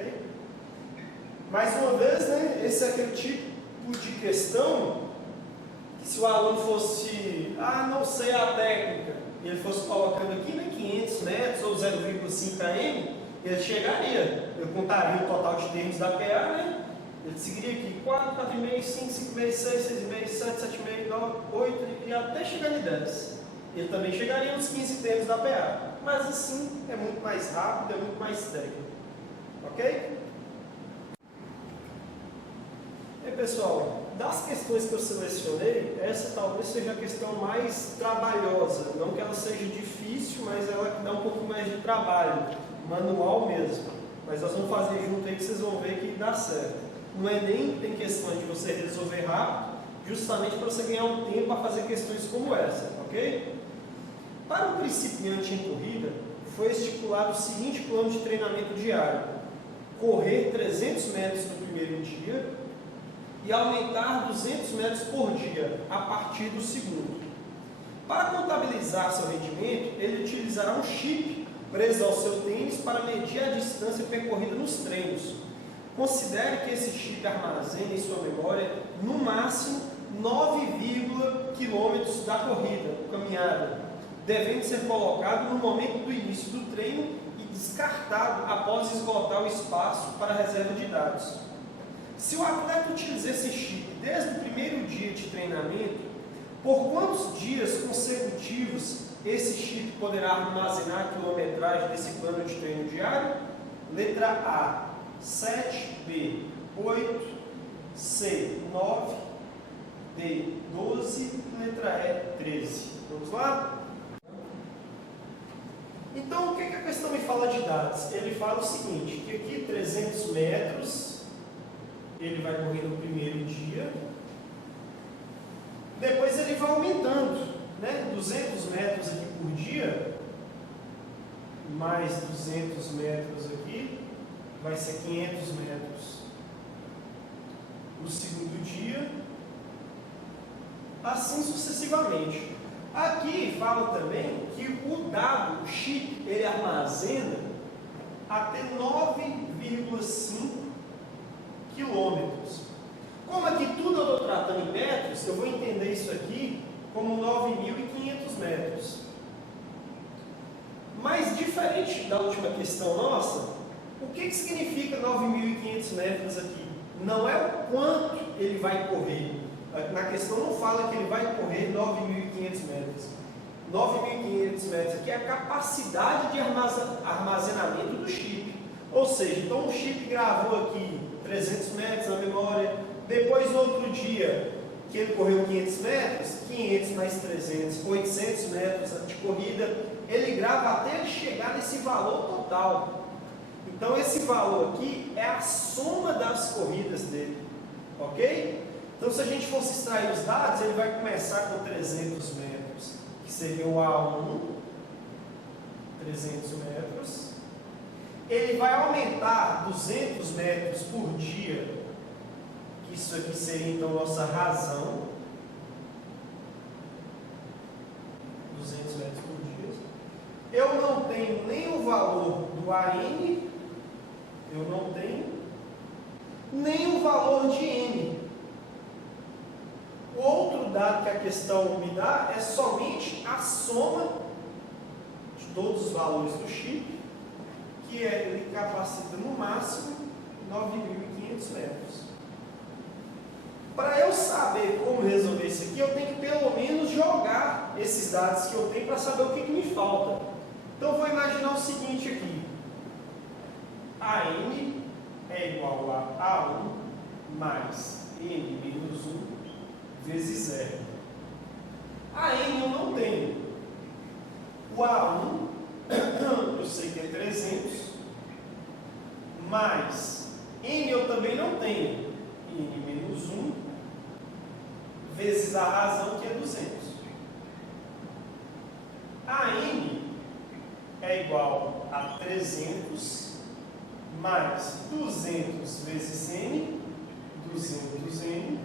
Mais uma vez, né? Esse é aquele tipo de questão que se o aluno fosse, não sei a técnica, e ele fosse colocando aqui, né, 500 metros ou 0,5 km, ele chegaria. Eu contaria o total de termos da PA, né? Ele seguiria aqui 4, 4,5, 5, 5,5, 6, 6,5, 7, 7,5, 9, 8 e até chegar em 10. Ele também chegaria nos 15 termos da PA. Mas assim é muito mais rápido, é muito mais técnico. Ok? E pessoal, das questões que eu selecionei, essa talvez seja a questão mais trabalhosa. Não que ela seja difícil, mas ela dá um pouco mais de trabalho, manual mesmo. Mas nós vamos fazer junto aí que vocês vão ver que dá certo. No Enem tem questão de você resolver rápido, justamente para você ganhar um tempo para fazer questões como essa, ok? Para o principiante em corrida, foi estipulado o seguinte plano de treinamento diário: correr 300 metros no primeiro dia e aumentar 200 metros por dia a partir do segundo. Para contabilizar seu rendimento, ele utilizará um chip preso ao seu tênis para medir a distância percorrida nos treinos. Considere que esse chip armazena em sua memória, no máximo, 9 km da corrida, caminhada, devendo ser colocado no momento do início do treino e descartado após esgotar o espaço para a reserva de dados. Se o atleta utilizar esse chip desde o primeiro dia de treinamento, por quantos dias consecutivos esse chip poderá armazenar a quilometragem desse plano de treino diário? Letra A, 7, B, 8, C, 9, D, 12, letra E, 13. Vamos lá? Então, o que a questão me fala de dados? Ele fala o seguinte, que aqui 300 metros, ele vai correr no primeiro dia, depois ele vai aumentando, né? 200 metros aqui por dia, mais 200 metros aqui, vai ser 500 metros no segundo dia, assim sucessivamente. Aqui fala também que o dado, o chip, ele armazena até 9,5 quilômetros. Como aqui tudo eu estou tratando em metros, eu vou entender isso aqui como 9.500 metros. Mas diferente da última questão nossa, o que significa 9.500 metros aqui? Não é o quanto ele vai correr. Na questão não fala que ele vai correr 9.500 metros. 9.500 metros aqui é a capacidade de armazenamento do chip. Ou seja, então o chip gravou aqui 300 metros na memória, depois no outro dia que ele correu 500 metros, 500 mais 300, 800 metros de corrida, ele grava até ele chegar nesse valor total. Então esse valor aqui é a soma das corridas dele, ok? Então, se a gente fosse extrair os dados, ele vai começar com 300 metros, que seria o A1, 300 metros. Ele vai aumentar 200 metros por dia, que isso aqui seria então nossa razão. 200 metros por dia. Eu não tenho nem o valor do AN, eu não tenho nem o valor de N. O outro dado que a questão me dá é somente a soma de todos os valores do chip, que ele capacita no máximo 9.500 metros. Para eu saber como resolver isso aqui, eu tenho que pelo menos jogar esses dados que eu tenho para saber o que me falta. Então eu vou imaginar o seguinte aqui: AN é igual a A1 mais N menos 1 vezes zero. A N eu não tenho. O A1 eu sei que é 300, mais N eu também não tenho. N menos 1 vezes a razão, que é 200. A N é igual a 300 mais 200 vezes N, 200N,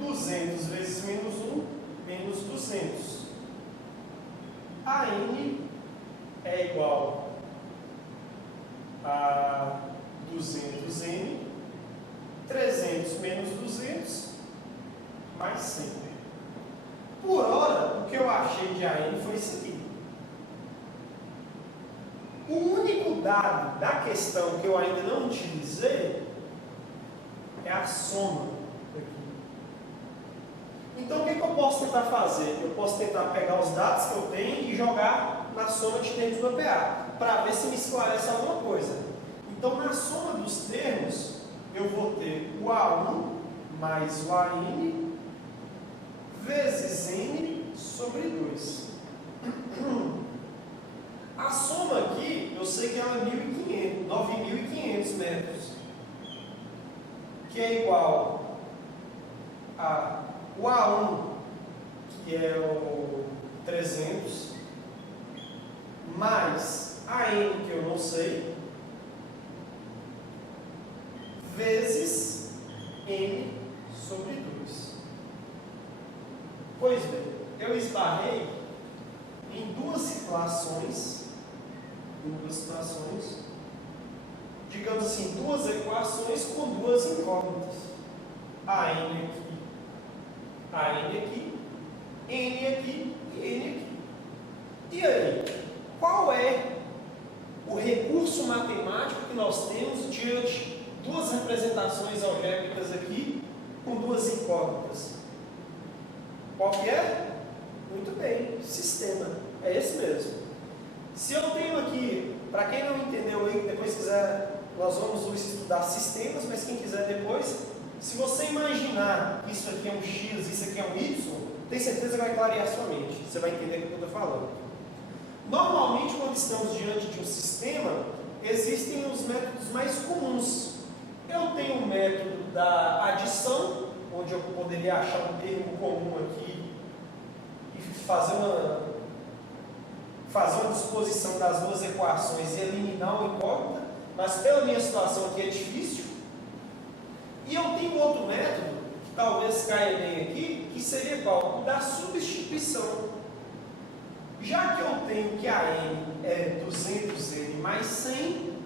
200 vezes menos 1, menos 200. A N é igual a 200N, 300 menos 200, mais 100. Por hora, o que eu achei de AN foi isso aqui. O único dado da questão que eu ainda não utilizei é a soma aqui. Então, o que eu posso tentar fazer? Eu posso tentar pegar os dados que eu tenho e jogar na soma de termos do APA, para ver se me esclarece alguma coisa. Então, na soma dos termos, eu vou ter o A1 mais o AN vezes N sobre 2. A soma aqui, eu sei que ela é 9.500 metros, que é igual a o A1, que é o 300, mais a N, que eu não sei, vezes N sobre 2. Pois bem, eu esbarrei em duas situações, digamos assim, duas equações com duas incógnitas. A N aqui, a N aqui, N aqui e N aqui. E aí, qual é o recurso matemático que nós temos diante de duas representações algébricas aqui com duas incógnitas? Qual que é? Muito bem, sistema. É esse mesmo. Se eu tenho aqui, para quem não entendeu aí, depois quiser, nós vamos hoje estudar sistemas, mas quem quiser depois, se você imaginar que isso aqui é um X, isso aqui é um Y, tem certeza que vai clarear a sua mente. Você vai entender o que eu estou falando. Normalmente, quando estamos diante de um sistema, existem os métodos mais comuns. Eu tenho o método da adição, onde eu poderia achar um termo comum aqui e fazer uma disposição das duas equações e eliminar uma incógnita, mas pela minha situação aqui é difícil. E eu tenho outro método, que talvez caia bem aqui, que seria qual? O da substituição. Já que eu tenho que a N é 200N mais 100,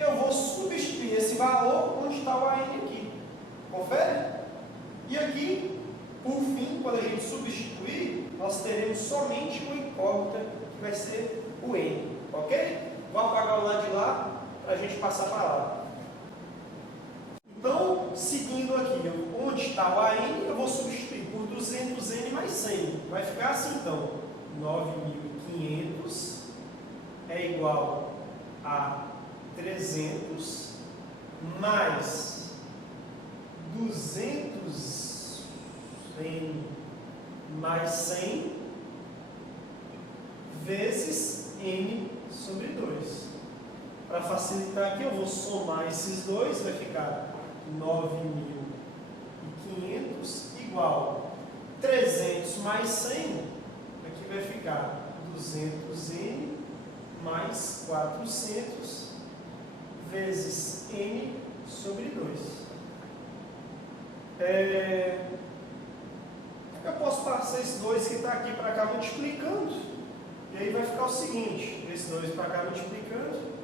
eu vou substituir esse valor onde está o AN aqui. Confere? E aqui, por fim, quando a gente substituir, nós teremos somente uma incógnita, que vai ser o N. Ok? Vou apagar o lado de lá, para a gente passar para lá. Então, seguindo aqui, onde está o AN, eu vou substituir por 200N mais 100. Vai ficar assim, então, 9.500 é igual a 300 mais 200N mais 100 vezes N sobre 2. Para facilitar aqui, eu vou somar esses dois, vai ficar 9.500 igual 300 mais 100, aqui vai ficar 200n mais 400 vezes n sobre 2. Eu posso passar esse 2 que está aqui para cá multiplicando, e aí vai ficar o seguinte, esse 2 para cá multiplicando,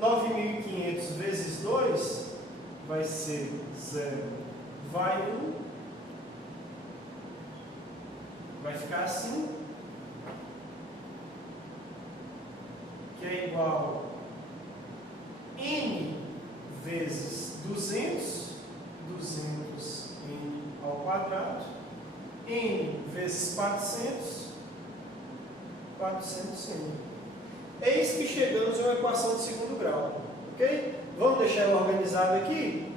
9.500 vezes 2 vai ser 0, vai 1, vai ficar assim, que é igual a n vezes 200, 200n ao quadrado, n vezes 400, 400n. Eis que chegamos a uma equação de segundo grau, ok? Vamos deixar ela organizada aqui?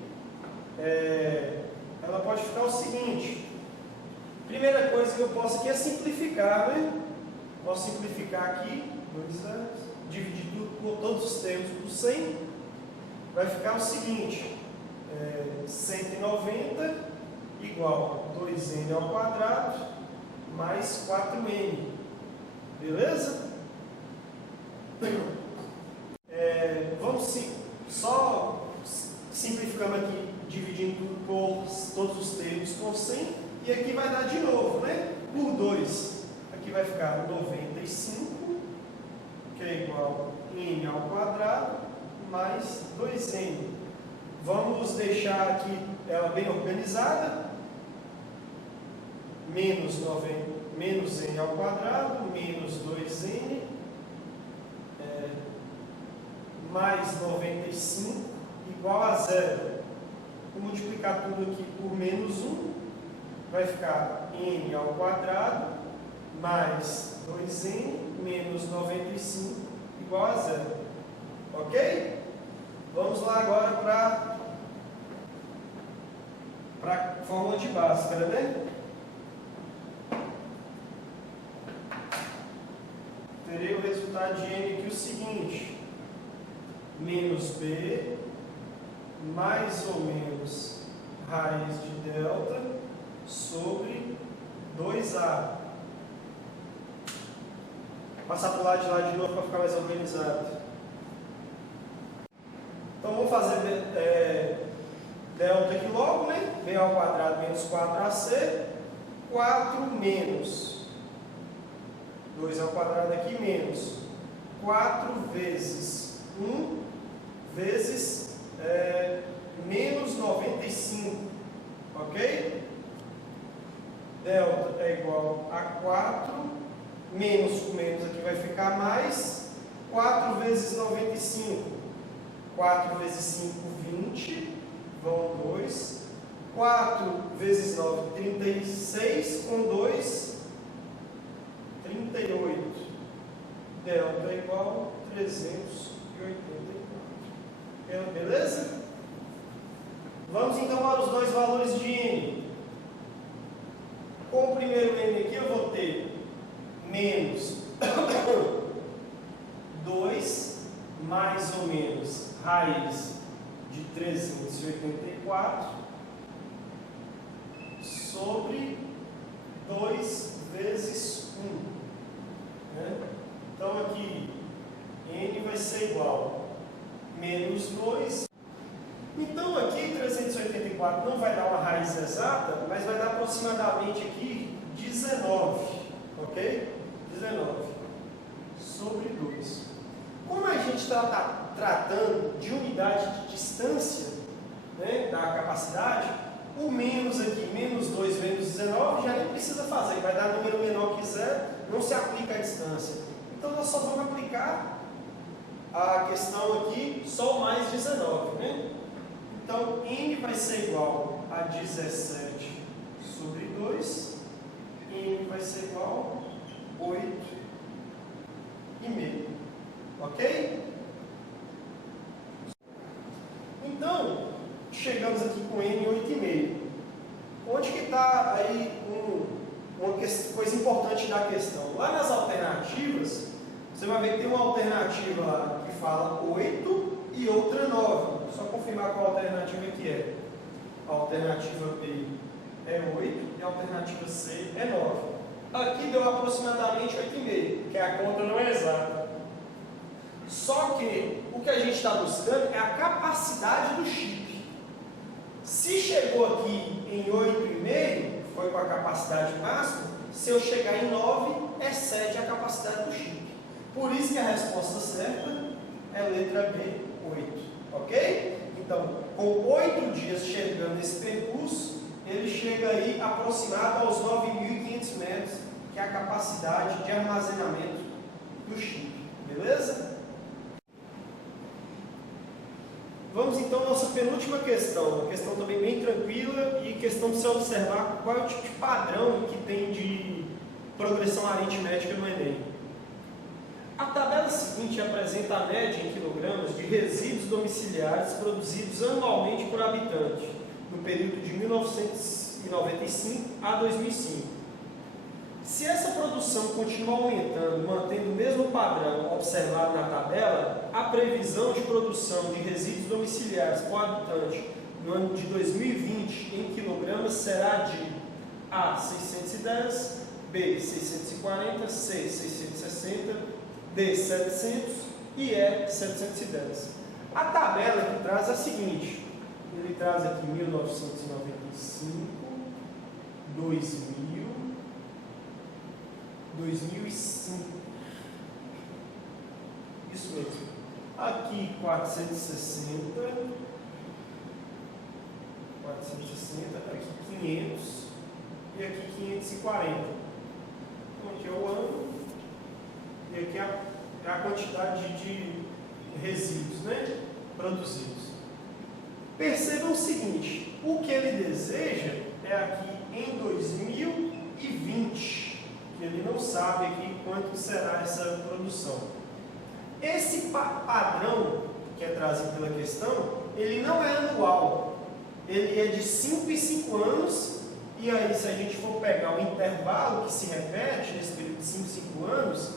Ela pode ficar o seguinte. Primeira coisa que eu posso aqui é simplificar, né? Posso simplificar aqui, dividir tudo por todos os termos por 100. Vai ficar o seguinte, 190 igual a 2n ao quadrado mais 4n. Beleza? Vamos só simplificando aqui, dividindo tudo por todos os termos por 100. E aqui vai dar de novo, né? Por 2. Aqui vai ficar 95, que é igual a n ao quadrado mais 2n. Vamos deixar aqui ela bem organizada. Menos n ao quadrado, menos 2n, mais 95, igual a 0. Vou multiplicar tudo aqui por menos 1, vai ficar n ao quadrado, mais 2n, menos 95, igual a 0. Ok? Vamos lá agora para a fórmula de Bhaskara, né? Terei o resultado de n aqui o seguinte, menos b, mais ou menos raiz de delta, sobre 2a. Vou passar para o lado de lá de novo para ficar mais organizado. Então vamos fazer delta aqui logo, né? b ao quadrado menos 4ac, 4 menos 2 ao quadrado aqui, menos 4 vezes 1 vezes menos 95, ok? Delta é igual a 4, menos com menos aqui vai ficar mais, 4 vezes 95, 4 vezes 5, 20, vão 2, 4 vezes 9, 36, com 2, 38. Delta é igual a 384. Beleza? Vamos então para os dois valores de n. Com o primeiro n aqui eu vou ter menos 2 mais ou menos raiz de 384 sobre 2 vezes 1. Né? Então aqui n vai ser igual a menos 2. Então aqui 384 não vai dar uma raiz exata, mas vai dar aproximadamente aqui 19, ok? 19 sobre 2. Como a gente está tratando de unidade de distância, né, da capacidade, o menos aqui, menos 2 menos 19, já nem precisa fazer, vai dar número menor que 0, não se aplica a distância. Então nós só vamos aplicar a questão aqui, só o mais 19, né? Então, n vai ser igual a 17 sobre 2, n vai ser igual a 8,5. Ok? Então, chegamos aqui com n 8,5. Onde que está aí uma coisa importante da questão? Lá nas alternativas, você vai ver que tem uma alternativa lá que fala 8 e outra 9. Só confirmar qual alternativa que é. A alternativa B é 8 e a alternativa C é 9. Aqui deu aproximadamente 8,5, que a conta não é exata. Só que o que a gente está buscando é a capacidade do chip. Se chegou aqui em 8,5, foi com a capacidade máxima, se eu chegar em 9, excede a capacidade do chip. Por isso que a resposta certa é letra B, 8. Ok? Então, com 8 dias chegando esse percurso, ele chega aí aproximado aos 9.500 metros, que é a capacidade de armazenamento do chip. Beleza? Vamos então à nossa penúltima questão. Uma questão também bem tranquila e questão de se observar qual é o tipo de padrão que tem de progressão aritmética no Enem. A tabela seguinte apresenta a média em quilogramas de resíduos domiciliares produzidos anualmente por habitante, no período de 1995 a 2005. Se essa produção continuar aumentando, mantendo o mesmo padrão observado na tabela, a previsão de produção de resíduos domiciliares por habitante no ano de 2020 em quilogramas será de A. 610, B. 640, C. 660, D. 700 e E. 710. A tabela que traz é a seguinte: ele traz aqui 1995, 2000, 2005. Isso mesmo. Aqui 460, aqui 500 e aqui 540. Então aqui é o ano e aqui é a quantidade de resíduos, né, produzidos. Percebam o seguinte: o que ele deseja é aqui em 2020. Ele não sabe aqui quanto será essa produção. Esse padrão que é trazido pela questão, ele não é anual, ele é de 5 em 5 anos, e aí se a gente for pegar o intervalo que se repete nesse período de 5 em 5 anos,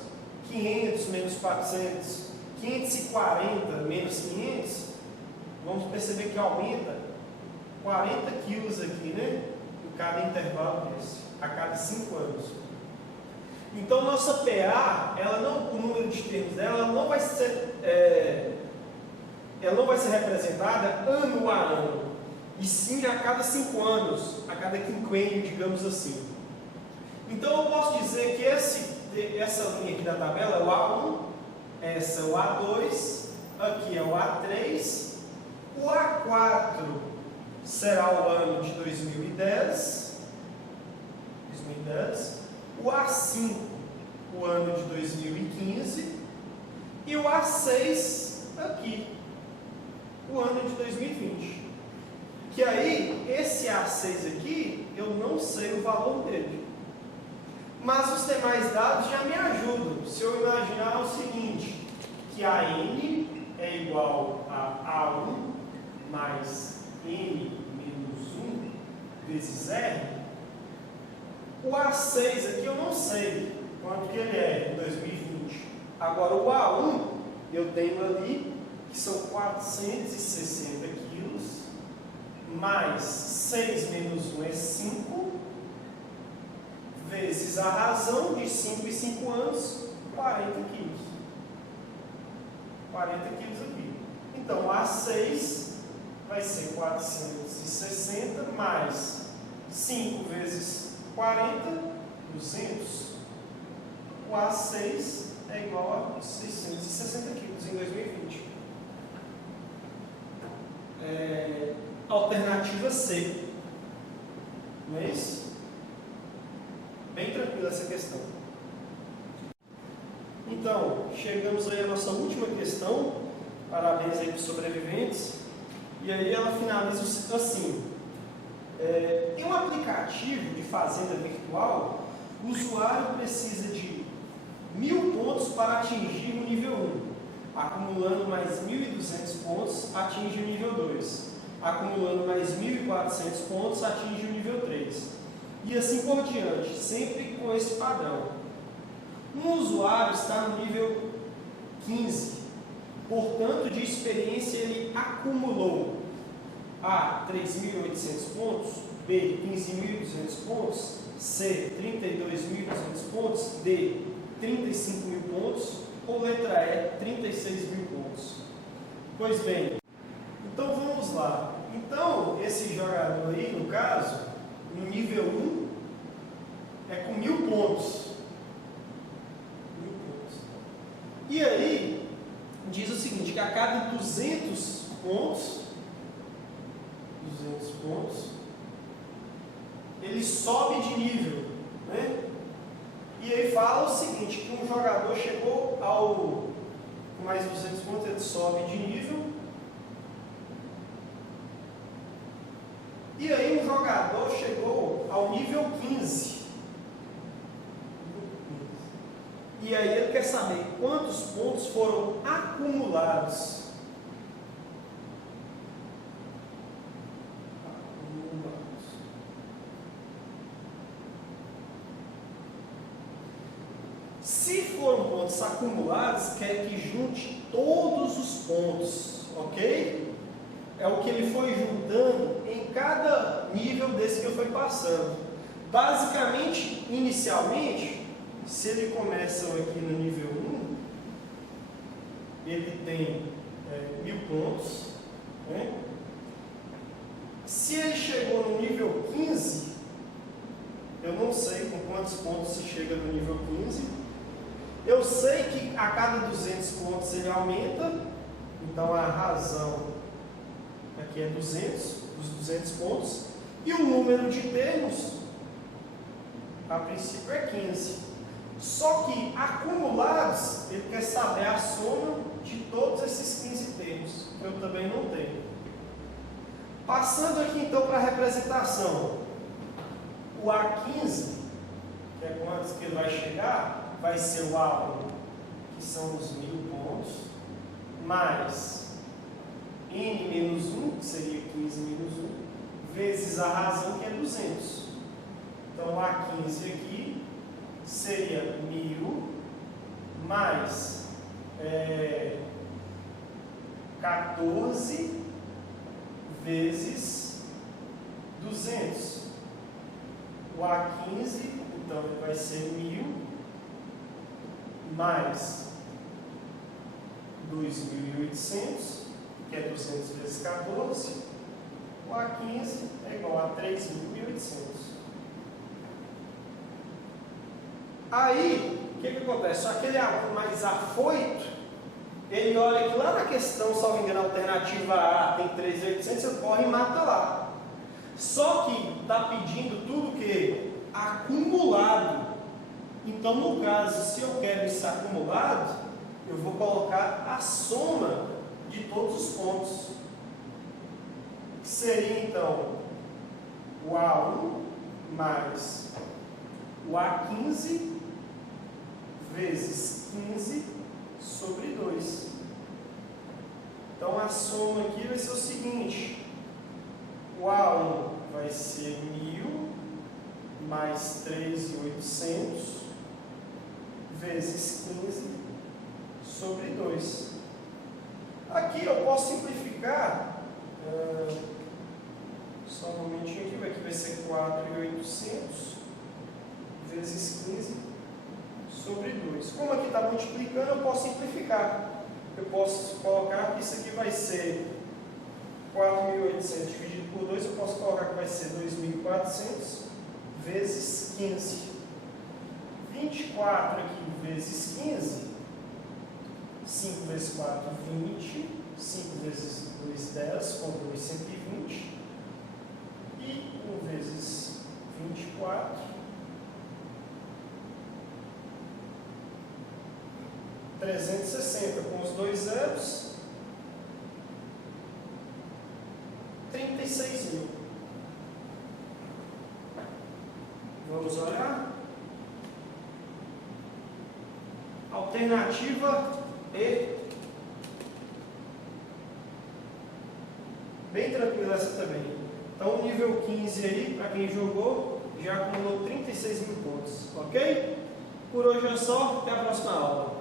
500 menos 400, 540 menos 500, vamos perceber que aumenta 40 quilos aqui, né? Em cada intervalo desse, a cada 5 anos. Então, nossa PA, ela não, o número de termos dela, ela não vai ser representada ano a ano, e sim a cada 5 anos, a cada quinquênio, digamos assim. Então, eu posso dizer que essa linha aqui da tabela é o A1, essa é o A2, aqui é o A3, o A4 será o ano de 2010, o A5, o ano de 2015, e o A6, aqui, o ano de 2020. Que aí, esse A6 aqui, eu não sei o valor dele. Mas os demais dados já me ajudam. Se eu imaginar o seguinte, que a N é igual a A1 mais N menos 1 vezes R, o A6 aqui eu não sei quanto que ele é em 2020. Agora o A1 eu tenho ali que são 460 quilos, mais 6 menos 1 é 5, vezes a razão de 5 e 5 anos, 40 quilos. 40 quilos aqui. Então o A6 vai ser 460 mais 5 vezes 40, 200. O A6 é igual a 660 quilos em 2020. Alternativa C. Não é isso? Bem tranquila essa questão. Então, chegamos aí à nossa última questão. Parabéns aí para os sobreviventes. E aí ela finaliza assim. Em um aplicativo de fazenda virtual, o usuário precisa de 1.000 pontos para atingir o nível 1. Acumulando mais 1.200 pontos, atinge o nível 2. Acumulando mais 1.400 pontos, atinge o nível 3. E assim por diante, sempre com esse padrão. Um usuário está no nível 15. Portanto, de experiência, ele acumulou A. 3.800 pontos, B, 15.200 pontos, C, 32.200 pontos, D, 35.000 pontos, ou letra E, 36.000 pontos. Pois bem, então vamos lá. Então, esse jogador aí, no caso, no nível 1, é com 1.000 pontos. 1.000 pontos. E aí, diz o seguinte, que a cada 200 pontos, ele sobe de nível, né? E aí fala o seguinte, que um jogador chegou com mais 200 pontos, ele sobe de nível. E aí um jogador chegou ao nível 15. E aí ele quer saber quantos pontos foram acumulados. Se foram pontos acumulados, quer que junte todos os pontos, ok? É o que ele foi juntando em cada nível desse que eu fui passando. Basicamente, inicialmente, se ele começa aqui no nível 1, ele tem 1.000 pontos, né? Se ele chegou no nível 15, eu não sei com quantos pontos se chega no nível 15. Eu sei que a cada 200 pontos ele aumenta, então a razão aqui é 200, os 200 pontos, e o número de termos, a princípio é 15. Só que acumulados, ele quer saber a soma de todos esses 15 termos, que eu também não tenho. Passando aqui então para a representação, o A15, que é quantos que ele vai chegar, vai ser o A1, que são os 1.000 pontos, mais N-1, que seria 15 menos 1, vezes a razão, que é 200. Então, o A15 aqui seria 1.000 mais 14 vezes 200. O A15, então, vai ser 1.000 mais 2.800, que é 200 vezes 14, o A15 é igual a 3.800. Aí, o que acontece? Aquele aluno mais afoito, ele olha que lá na questão, salvo engano, a alternativa A tem 3.800, ele corre e mata lá. Só que está pedindo tudo que acumulado. Então, no caso, se eu quero isso acumulado, eu vou colocar a soma de todos os pontos. Que seria, então, o A1 mais o A15 vezes 15 sobre 2. Então, a soma aqui vai ser o seguinte. O A1 vai ser 1.000 mais 3.800 vezes 15 sobre 2. Aqui eu posso simplificar, só um momentinho aqui vai ser 4.800 vezes 15 sobre 2. Como aqui está multiplicando, eu posso simplificar. Eu posso colocar que isso aqui vai ser 4.800 dividido por 2, eu posso colocar que vai ser 2.400 vezes 15. 24 aqui vezes 15, 5 vezes 4, 20, 5 vezes 2, 10, com 2, 120, e 1 vezes 24, 360, com os 2 zeros, 36.000. Vamos olhar? Alternativa E. Bem tranquila essa também. Então, o nível 15 aí, para quem jogou, já acumulou 36.000 pontos. Ok? Por hoje é só. Até a próxima aula.